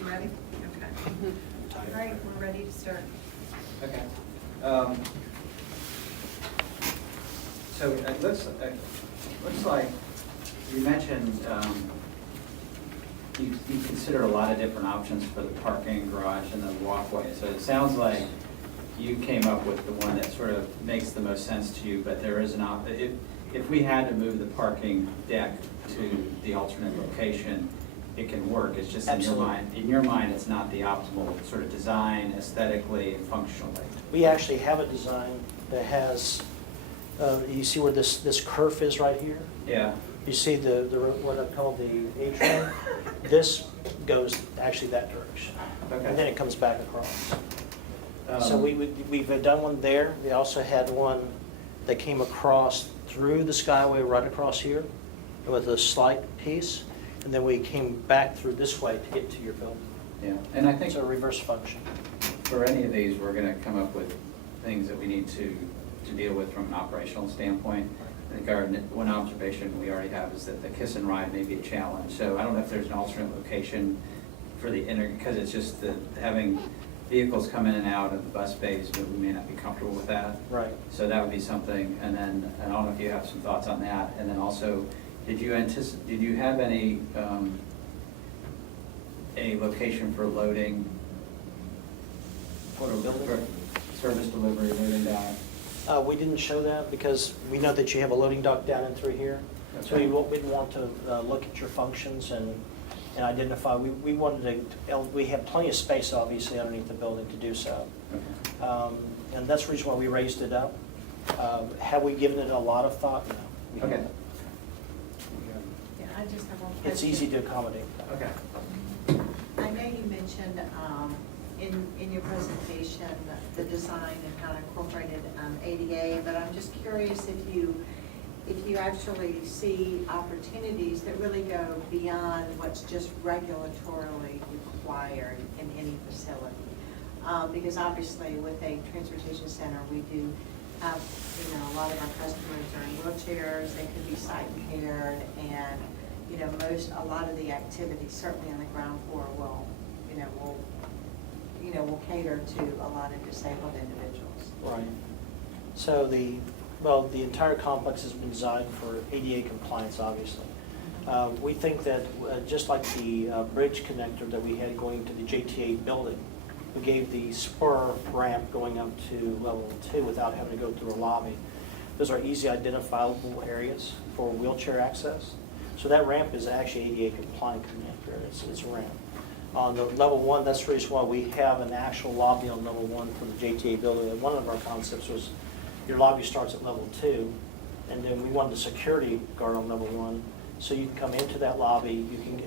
You ready? Okay. All right, we're ready to start. Okay. So it looks like you mentioned you consider a lot of different options for the parking garage and the walkway. So it sounds like you came up with the one that sort of makes the most sense to you, but there is if we had to move the parking deck to the alternate location, it can work. It's just in your mind, it's not the optimal sort of design aesthetically and functionally. we actually have a design that has, you see where this curve is right here? Yeah. You see what I call the atrium? This goes actually that direction. Okay. And then it comes back across. So we've done one there. We also had one that came across through the Skyway right across here with a slight piece. And then we came back through this way to get to your building. Yeah, and I think It's a reverse function. for any of these, we're going to come up with things that we need to deal with from an operational standpoint. I think our one observation we already have is that the kiss and ride may be a challenge. So I don't know if there's an alternate location for the because it's just having vehicles come in and out of the bus bays, but we may not be comfortable with that. Right. So that would be something. And then I don't know if you have some thoughts on that. And then also, did you have any a location for loading? For the building? For service delivery, loading dock? We didn't show that because we know that you have a loading dock down and through here. So we didn't want to look at your functions and identify. We wanted to, we have plenty of space obviously underneath the building to do so. Okay. And that's the reason why we raised it up. Have we given it a lot of thought? No. we Okay. haven't. Yeah, I just have one question. It's easy to accommodate. Okay. I know you mentioned in your presentation the design and how it incorporated ADA, but I'm just curious if you actually see opportunities that really go beyond what's just regulatorily required in any facility. Because obviously with a transportation center, we do have, a lot of our customers are in wheelchairs, they could be sight impaired, and, a lot of the activities, certainly on the ground floor, will cater to a lot of disabled individuals. Right. So the entire complex has been designed for ADA compliance, obviously. We think that just like the bridge connector that we had going to the JTA building, we gave the spur ramp going up to level 2 without having to go through a lobby. Those are easy identifiable areas for wheelchair access. So that ramp is actually ADA compliant coming up here. It's a ramp. On the level 1, that's the reason why we have an actual lobby on level 1 for the JTA building. And one of our concepts was your lobby starts at level 2, and then we wanted a security guard on level 1. So you can come into that lobby, you can,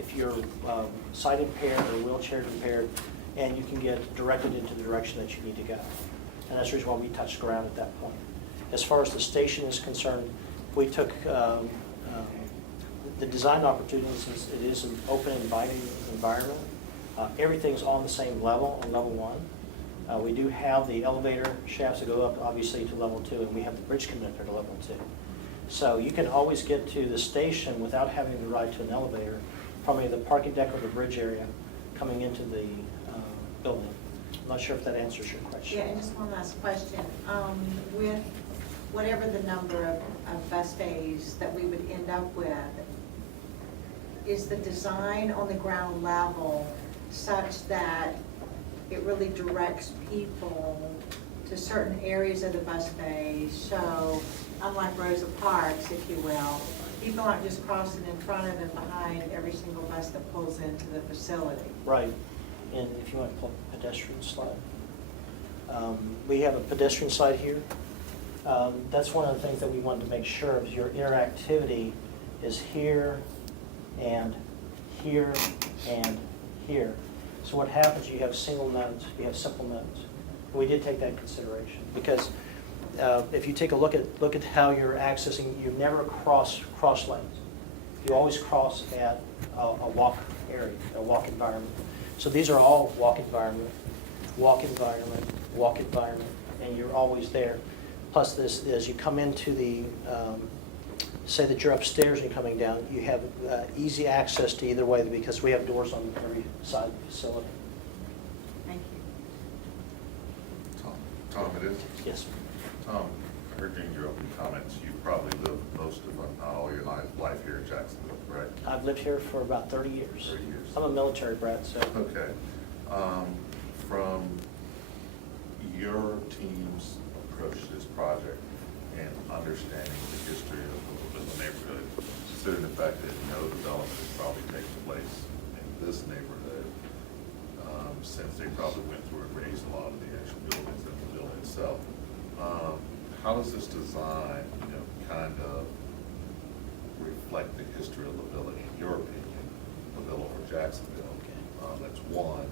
if you're sight impaired or wheelchair impaired, and you can get directed into the direction that you need to go. And that's the reason why we touched ground at that point. As far as the station is concerned, we took the design opportunities, it is an open, inviting environment. Everything's on the same level on level 1. We do have the elevator shafts that go up, obviously, to level 2, and we have the bridge connector to level 2. So you can always get to the station without having to ride to an elevator from either the parking deck or the bridge area coming into the building. I'm not sure if that answers your question. Yeah, and just one last question. With whatever the number of bus bays that we would end up with, is the design on the ground level such that it really directs people to certain areas of the bus bay? So, unlike Rosa Parks, if you will, people aren't just crossing in front of and behind every single bus that pulls into the facility. Right. And if you want to pull up the pedestrian slide. We have a pedestrian slide here. That's one of the things that we wanted to make sure of. Your interactivity is here and here and here. So what happens, you have single nodes, you have simple nodes. We did take that into consideration because if you take a look at how you're accessing, you never cross lanes. You always cross at a walk area, a walk environment. So these are all walk environment, walk environment, walk environment, and you're always there. Plus this, as you come into the, say that you're upstairs and you're coming down, you have easy access to either way because we have doors on every side of the facility. Thank you. Tom, it is? Yes, sir. Tom, I heard in your opening comments, you probably lived most of, not all your life here in Jacksonville, correct? I've lived here for about 30 years. 30 years. I'm a military brat, so. Okay. From your team's approach to this project and understanding the history of the neighborhood, considering the fact that no development has probably taken place in this neighborhood since they probably went through and raised a lot of the actual buildings and the building itself. How does this design, kind of reflect the history of the villa, in your opinion, the villa for Jacksonville? That's one.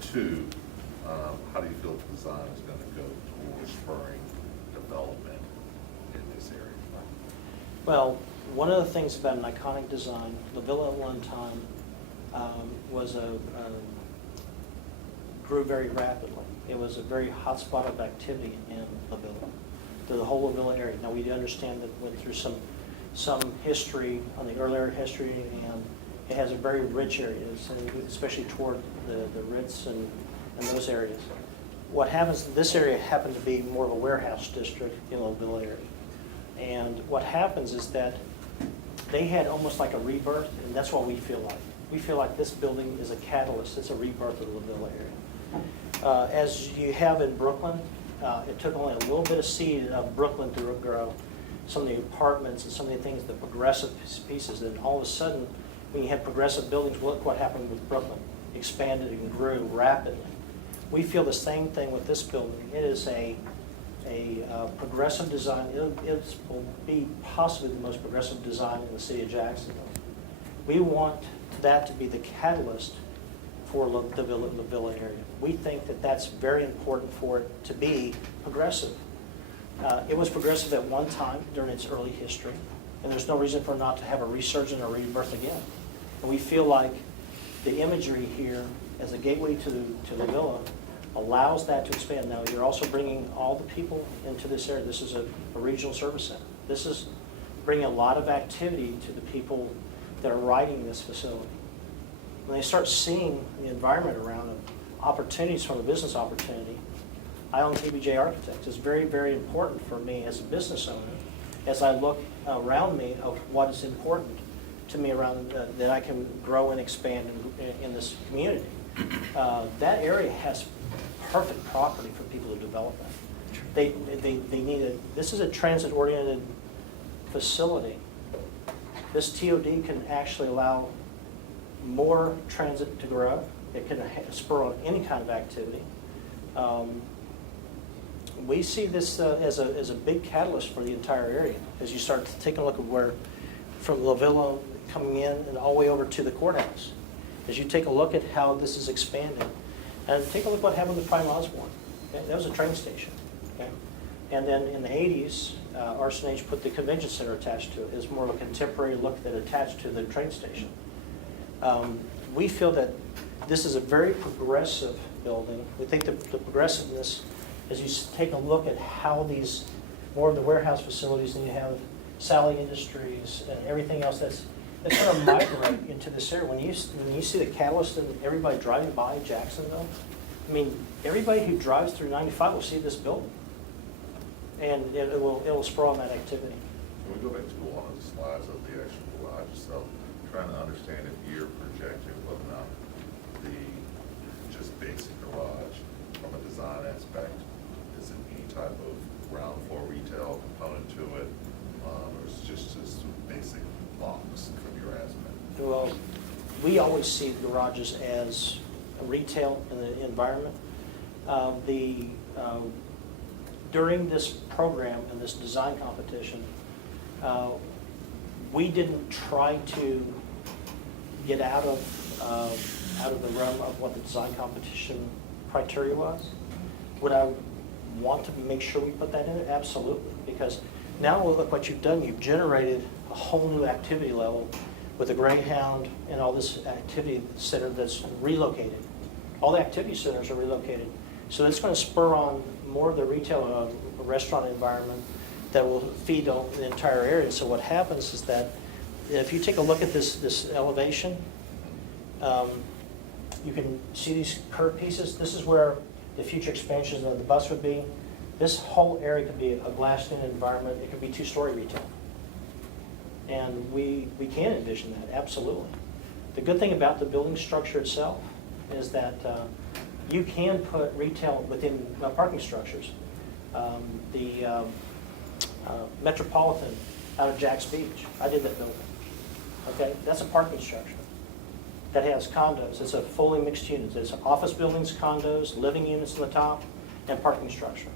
Two, how do you feel the design is going to go towards spurring development in this area? Well, one of the things about an iconic design, the villa at one time was grew very rapidly. It was a very hot spot of activity in La Villa, through the whole La Villa area. Now, we do understand that it went through some history on the earlier history, and it has a very rich area, especially toward the Ritz and those areas. What happens, this area happened to be more of a warehouse district in La Villa area. And what happens is that they had almost like a rebirth, and that's what we feel like. We feel like this building is a catalyst. It's a rebirth of the La Villa area. As you have in Brooklyn, it took only a little bit of seed of Brooklyn to grow. Some of the apartments and some of the things, the progressive pieces, and all of a sudden, when you had progressive buildings, look what happened with Brooklyn. Expanded and grew rapidly. We feel the same thing with this building. It is a progressive design. It will be possibly the most progressive design in the city of Jacksonville. We want that to be the catalyst for the Villa area. We think that that's very important for it to be progressive. It was progressive at one time during its early history, and there's no reason for it not to have a resurgence or rebirth again. And we feel like the imagery here as a gateway to the Villa allows that to expand. Now, you're also bringing all the people into this area. This is a regional service center. This is bringing a lot of activity to the people that are riding this facility. When they start seeing the environment around them, opportunities from a business opportunity, I own KBJ Architects. It's very, very important for me as a business owner as I look around me of what is important to me around, that I can grow and expand in this community. That area has perfect property for people to develop that. They need a, this is a transit-oriented facility. This TOD can actually allow more transit to grow. It can spur on any kind of activity. We see this as a big catalyst for the entire area. As you start to take a look at where, from La Villa coming in and all the way over to the courthouse, as you take a look at how this is expanding, and take a look what happened with Prime Osborne. Okay? That was a train station. Okay? And then in the 80s, RSNH put the convention center attached to it. It was more of a contemporary look that attached to the train station. We feel that this is a very progressive building. We think the progressiveness, as you take a look at how these, more of the warehouse facilities, and you have Sally Industries and everything else that's going to migrate into this area. When you see the catalyst and everybody driving by Jacksonville, I mean, everybody who drives through 95 will see this building. And it will spur on that activity. Can we go back to one of the slides of the actual garage itself? Trying to understand if you're projecting whether or not the just basic garage from a design aspect is in any type of ground floor retail component to it, or it's just basic box from your aspect? Well, we always see garages as a retail in the environment. During this program and this design competition, we didn't try to get out of the realm of what the design competition criteria was. Would I want to make sure we put that in it? Absolutely, because now look what you've done. You've generated a whole new activity level with the Greyhound and all this activity center that's relocated. All the activity centers are relocated. So it's going to spur on more of the retail restaurant environment that will feed on the entire area. So what happens is that if you take a look at this elevation, you can see these curved pieces. This is where the future expansions of the bus would be. This whole area could be a glassed-in environment. It could be two-story retail. And we can envision that, absolutely. The good thing about the building structure itself is that you can put retail within parking structures. The Metropolitan out of Jack's Beach, I did that building. Okay, that's a parking structure that has condos. It's a fully mixed unit. It's office buildings, condos, living units on the top, and parking structure.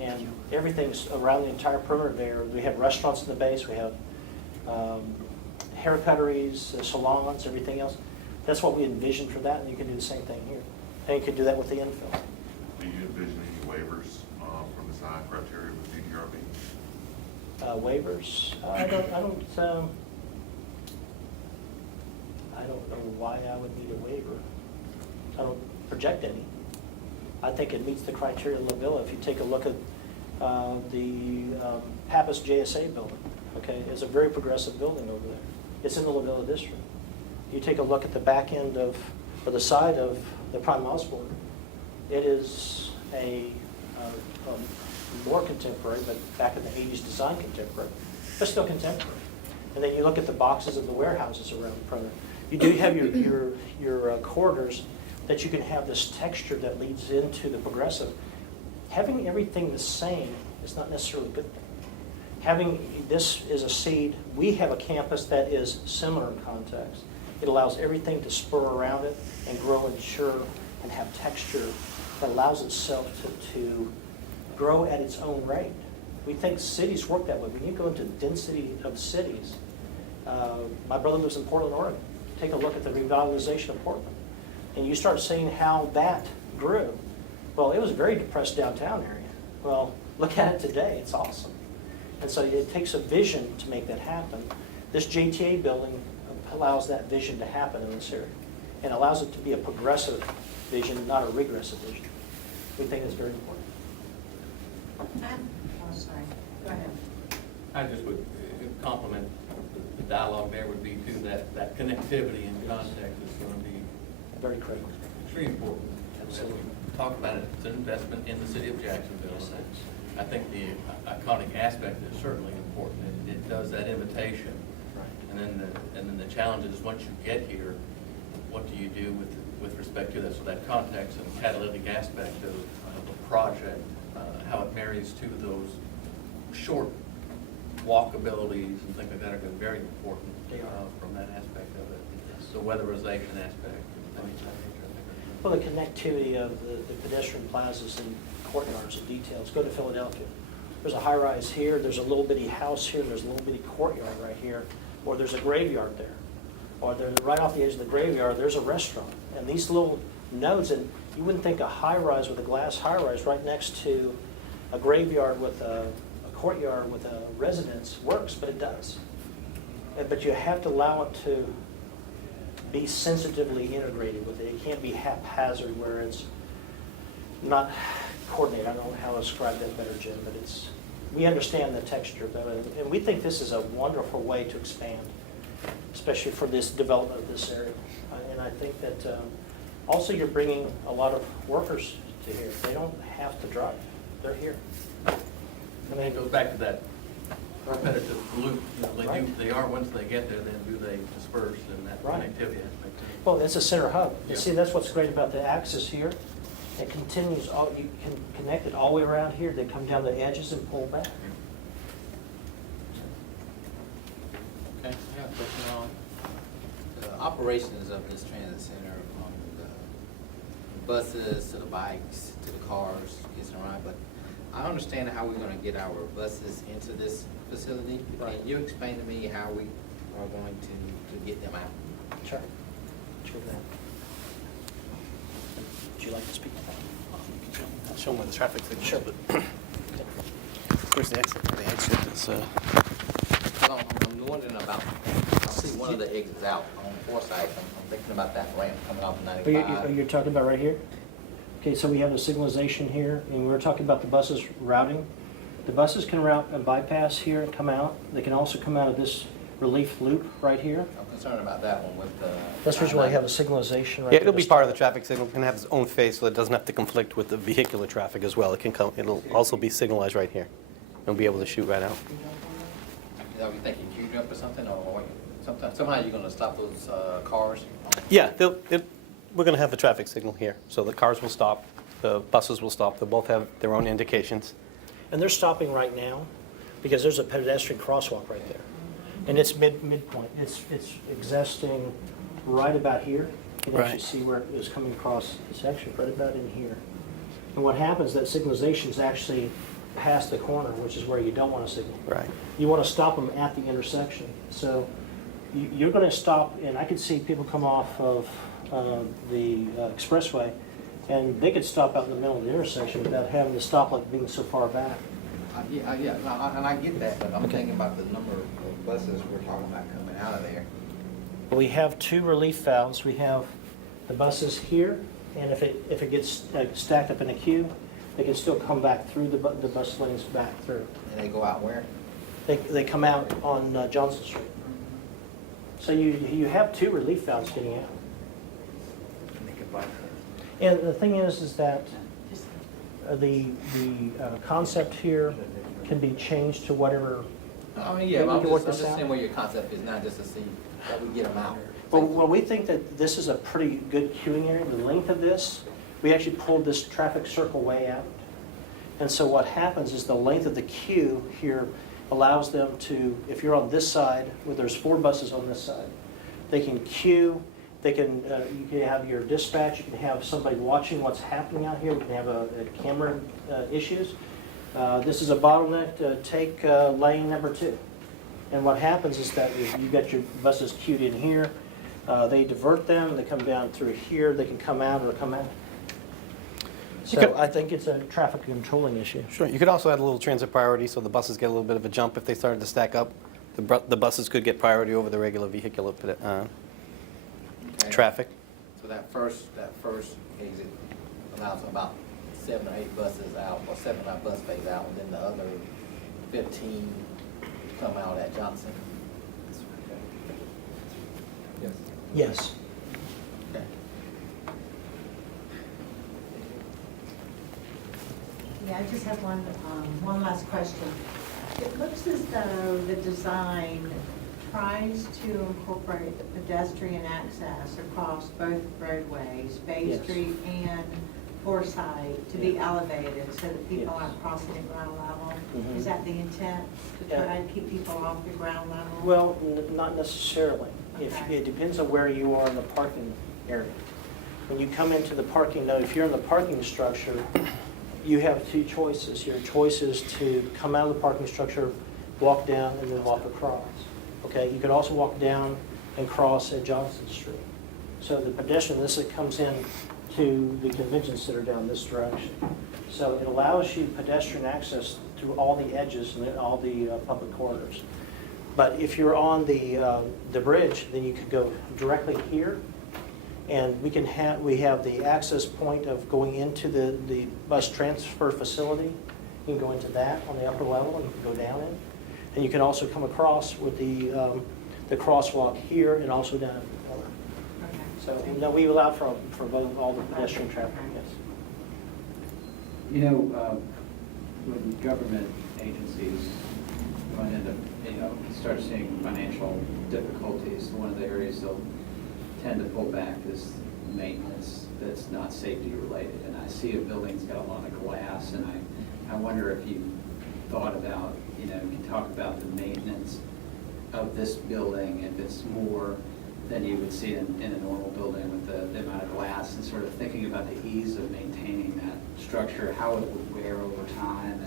And everything's around the entire perimeter there. We have restaurants in the base. We have haircutteries, salons, everything else. That's what we envisioned for that, and you can do the same thing here. And you can do that with the infill. Do you envision any waivers from design criteria with DDRB? Waivers? I don't know why I would need a waiver. I don't project any. I think it meets the criteria of La Villa. If you take a look at the Pappas JSA building, okay, it's a very progressive building over there. It's in the La Villa district. You take a look at the back end of, or the side of the Prime Osborne, it is a more contemporary, but back in the 80s design contemporary, but still contemporary. And then you look at the boxes of the warehouses around the perimeter. You do have your corridors that you can have this texture that leads into the progressive. Having everything the same is not necessarily a good thing. Having this is a seed, we have a campus that is similar in context. It allows everything to spur around it and grow and mature and have texture that allows itself to grow at its own rate. We think cities work that way. When you go into density of cities, my brother lives in Portland, Oregon. Take a look at the revitalization of Portland. And you start seeing how that grew. Well, it was a very depressed downtown area. Well, look at it today. It's awesome. And so it takes a vision to make that happen. This JTA building allows that vision to happen in this area and allows it to be a progressive vision, not a regressive vision. We think it's very important. Oh, sorry. Go ahead. I just would compliment the dialogue there would be too, that connectivity in context is going to be Very critical. extremely important. And so we talk about it, it's an investment in the city of Jacksonville. Yes, I think the iconic aspect is certainly important. It does that invitation. And then the challenge is, once you get here, what do you do with respect to that? So that context and catalytic aspect of the project, how it marries to those short walkabilities and things like that are going to be very important from that aspect of it. The weatherization aspect, and things of that nature. Well, the connectivity of the pedestrian plazas and courtyards and details. Go to Philadelphia. There's a high-rise here, there's a little bitty house here, there's a little bitty courtyard right here, or there's a graveyard there. Or there's, right off the edge of the graveyard, there's a restaurant. And these little nodes, and you wouldn't think a high-rise with a glass high-rise right next to a graveyard with a courtyard with a residence works, but it does. But you have to allow it to be sensitively integrated with it. It can't be haphazard where it's not coordinated. I don't know how to describe that better, Jim, but we understand the texture of it. And we think this is a wonderful way to expand, especially for this development of this area. And I think that also you're bringing a lot of workers to here. They don't have to drive. They're here. I mean, it goes back to that repetitive loop. They are, once they get there, then do they disperse in that connectivity aspect? Well, it's a center hub. You see, that's what's great about the axis here. It continues, you can connect it all the way around here. They come down the edges and pull back. Okay, I have a question on the operations of this transit center, from the buses to the bikes to the cars, getting around, but I understand how we're gonna get our buses into this facility. Right. Can you explain to me how we are going to get them out? Sure. Sure that. Would you like to speak to that? I'll show them where the traffic signal is. Sure. But where's the exit? The exit is, I'm wondering about, I see one of the exits out on Forsyth. I'm thinking about that ramp coming off of 95. You're talking about right here? Okay, so we have the signalization here, and we're talking about the buses routing. The buses can route and bypass here and come out. They can also come out of this relief loop right here. I'm concerned about that one with the. That's the reason why you have a signalization right yeah, there it'll to be part of the start. traffic signal. It can have its own face, so it doesn't have to conflict with the vehicular traffic as well. It can come. It'll also be signalized right here. It'll be able to shoot right out. Are we thinking queued up or something, or somehow you're gonna stop those cars? Yeah, we're going to have a traffic signal here, so the cars will stop, the buses will stop. They'll both have their own indications. And they're stopping right now because there's a pedestrian crosswalk right there. And it's midpoint. It's existing right about here. You can actually Right. see where it is coming across. It's actually right about in here. And what happens, that signalization is actually past the corner, which is where you don't want to signal. Right. You want to stop them at the intersection. So you're going to stop, and I could see people come off of the expressway, and they could stop out in the middle of the intersection without having the stoplight being so far back. Yeah, and I get that, but I'm thinking about the number of buses we're talking about coming out of there. We have two relief valves. We have the buses here, and if it gets stacked up in a queue, they can still come back through the bus lanes back through. And they go out where? They come out on Johnson Street. So you have two relief valves getting out. And the thing is that the concept here can be changed to whatever. I mean, yeah, we I'm can work just this out. saying what your concept is, not just to see that we get them out. Well, we think that this is a pretty good queuing area. The length of this, we actually pulled this traffic circle way out. And so what happens is the length of the queue here allows them to, if you're on this side, where there's 4 buses on this side, they can queue, they can, you can have your dispatch, you can have somebody watching what's happening out here, we can have a camera issues. This is a bottleneck, take lane number 2. And what happens is that you've got your buses queued in here, they divert them, they come down through here, they can come out or come out. So I think it's a traffic controlling issue. Sure. You could also add a little transit priority, so the buses get a little bit of a jump if they started to stack up. The buses could get priority over the regular vehicular traffic. So that first exit allows about 7 or 8 buses out, or 7 or 8 bus bays out, and then the other 15 come out at Johnson. Yes. Yes. Yeah, I just have one last question. It looks as though the design tries to incorporate the pedestrian access across both roadways, Bay Yes. Street and Forsyth, to be Yeah. elevated so that people Yes. aren't crossing at ground level. Mhm. Is that the intent, to Yeah. try to keep people off the ground level? Well, not necessarily. Okay. It depends on where you are in the parking area. When you come into the parking, now, if you're in the parking structure, you have two choices. Your choice is to come out of the parking structure, walk down, and then walk across. Okay, you could also walk down and cross at Johnson Street. So the pedestrian, this comes in to the convention center down this direction. So it allows you pedestrian access through all the edges and all the public corridors. But if you're on the bridge, then you could go directly here, and we have the access point of going into the bus transfer facility. You can go into that on the upper level, and you can go down it. And you can also come across with the crosswalk here and also down at the pillar. Okay. So, no, we allow for both, all the pedestrian traffic, yes. You know, when government agencies run into, start seeing financial difficulties, one of the areas they'll tend to pull back is maintenance that's not safety related. And I see a building's got a lot of glass, and I wonder if you thought about, you can talk about the maintenance of this building, if it's more than you would see in a normal building with the amount of glass, and sort of thinking about the ease of maintaining that structure, how it would wear over time,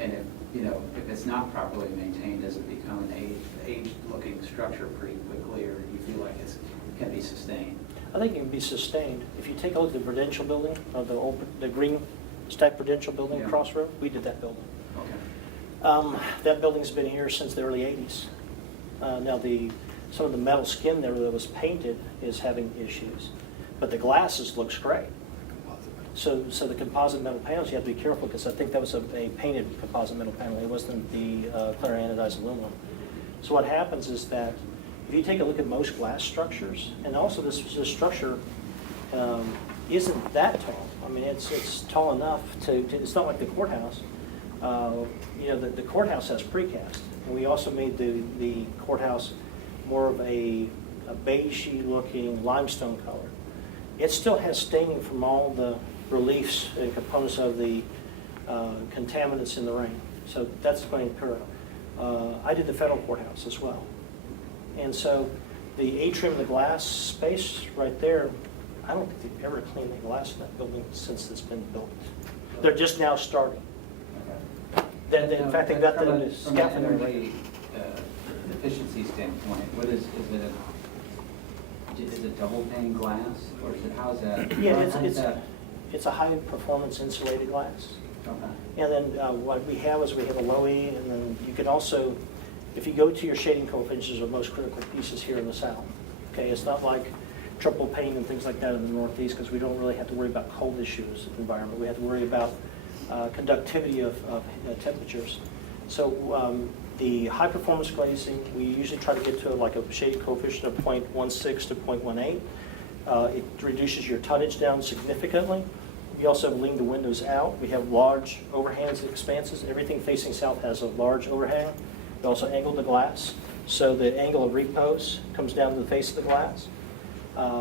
and if it's not properly maintained, does it become an aged-looking structure pretty quickly, or do you feel like it can be sustained? I think it can be sustained. If you take a look at the Prudential building, the green stack Prudential building Yeah. across the road, we did that building. Okay. That building's been here since the early 80s. Now, some of the metal skin there that was painted is having issues, but the glasses looks great. So the composite metal panels, you have to be careful, because I think that was a painted composite metal panel. It wasn't the clear anodized aluminum. So what happens is that if you take a look at most glass structures, and also this structure isn't that tall. I mean, it's tall enough it's not like the courthouse. The courthouse has precast. And we also made the courthouse more of a beigey looking limestone color. It still has staining from all the reliefs and components of the contaminants in the rain. So that's going to occur. I did the federal courthouse as well. And so the atrium, the glass space right there, I don't think they've ever cleaned the glass in that building since it's been built. They're just now starting. In fact, they've got the From scaffolding. an energy efficiency standpoint, is it double pane glass, or is it, how is that? Yeah, how is that? it's a high performance insulated glass. Okay. And then what we have is we have a low E, and then you can also, if you go to your shading coefficients, are most critical pieces here in the south. Okay, it's not like triple pane and things like that in the northeast, because we don't really have to worry about cold issues in the environment. We have to worry about conductivity of temperatures. So the high performance glazing, we usually try to get to like a shading coefficient of 0.16 to 0.18. It reduces your tonnage down significantly. We also lean the windows out. We have large overhangs and expanses. Everything facing south has a large overhang. We also angle the glass, so the angle of repose comes down to the face of the glass.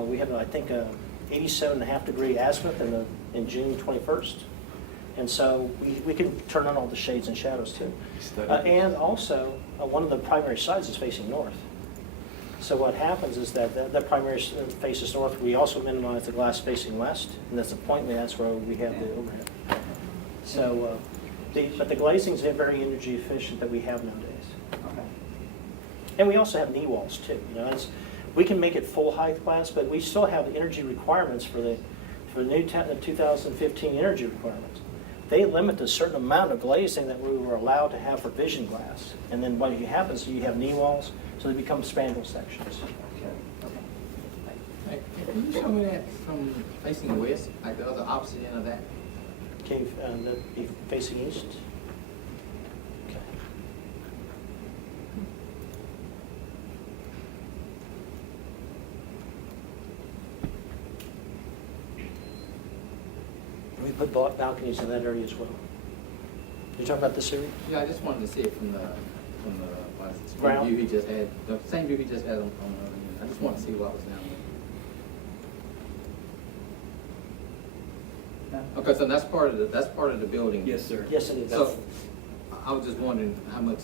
We have, I think, a 87.5 degree azimuth in June 21st. And so we can turn on all the shades and shadows too. And also, one of the primary sides is facing north. So what happens is that primary faces north. We also minimize the glass facing west, and that's the point. That's where we have the overhead. So, but the glazings are very energy efficient that we have nowadays. Okay. And we also have knee walls too. We can make it full height glass, but we still have the energy requirements for the new 2015 energy requirements. They limit a certain amount of glazing that we were allowed to have for vision glass. And then what happens is you have knee walls, so they become spandrel sections. Hey, can you show me that from facing west, like the other opposite end of that? Okay, that'd be facing east. Okay. put balconies in that area as well. You talking about this area? Yeah, I just wanted to see it from the Ground? view he just had, the same view he just had on the other unit. I just wanted to see what was down there. Okay, so that's part of the building? Yes, sir. Yes, it is. So, I was just wondering how much,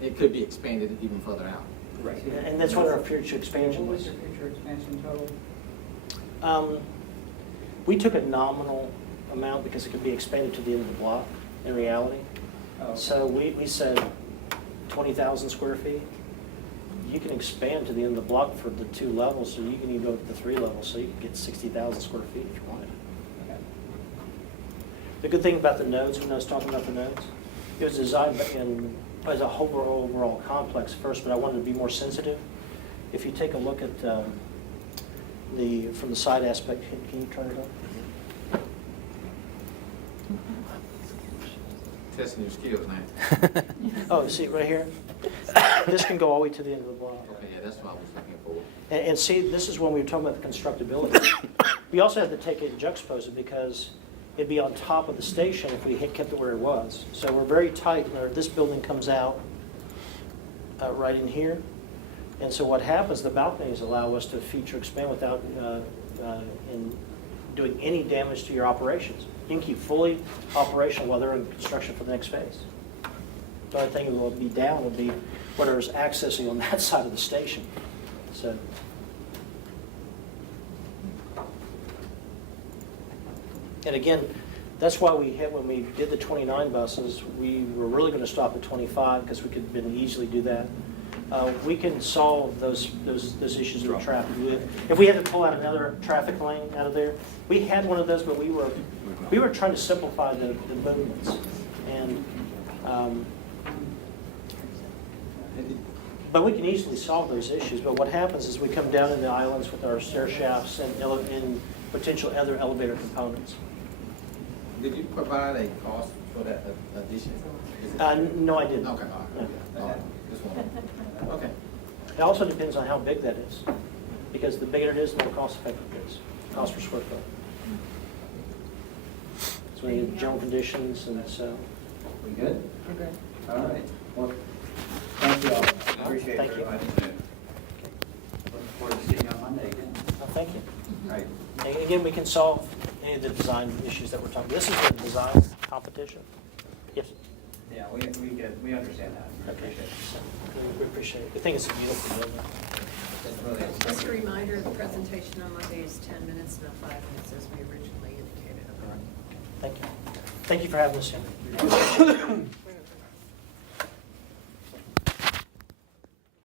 it could be expanded even further out. Right. And that's what our future expansion What was. was your future expansion total? We took a nominal amount because it could be expanded to the end of the block in reality. Oh, okay. So we said 20,000 square feet. You can expand to the end of the block for the 2 levels, so you can even go to the 3 levels, so you can get 60,000 square feet if you wanted. Okay. The good thing about the nodes, when I was talking about the nodes, it was designed as a whole overall complex first, but I wanted to be more sensitive. If you take a look at from the side aspect, can you turn it on? Testing your skills now. Oh, see right here? This can go all the way to the end of the block. Okay, yeah, that's what I was looking for. And see, this is when we were talking about the constructability. We also had to take it and juxtapose it because it'd be on top of the station if we had kept it where it was. So we're very tight where this building comes out right in here. And so what happens, the balconies allow us to feature expand without in doing any damage to your operations. You can keep fully operational while they're in construction for the next phase. The only thing that will be down will be whatever's accessing on that side of the station. So. And again, that's why when we did the 29 buses, we were really going to stop at 25 because we could easily do that. We can solve those issues with traffic. If we had to pull out another traffic lane out of there, we had one of those, but we were trying to simplify the movements. And but we can easily solve those issues. But what happens is we come down in the islands with our stair shafts and potential other elevator components. Did you provide a cost for that addition? No, I didn't. Okay, all right. All right. Just one. Okay. It also depends on how big that is, because the bigger it is, the more cost effective it is, cost per square foot. So we have general conditions, and so. We good? We're good. All right. Well, thank you all. Appreciate it Thank very you. much. Looking forward to seeing you on Monday again. Oh, thank you. All right. And again, we can solve any of the design issues that we're talking. This is the design competition. Yes. Yeah, we understand that. We Okay. appreciate it. We appreciate it. I think it's a beautiful building. It's really Just a reminder, the presentation on Monday is 10 minutes, not 5 minutes, as we originally indicated. Thank you. Thank you for having us here.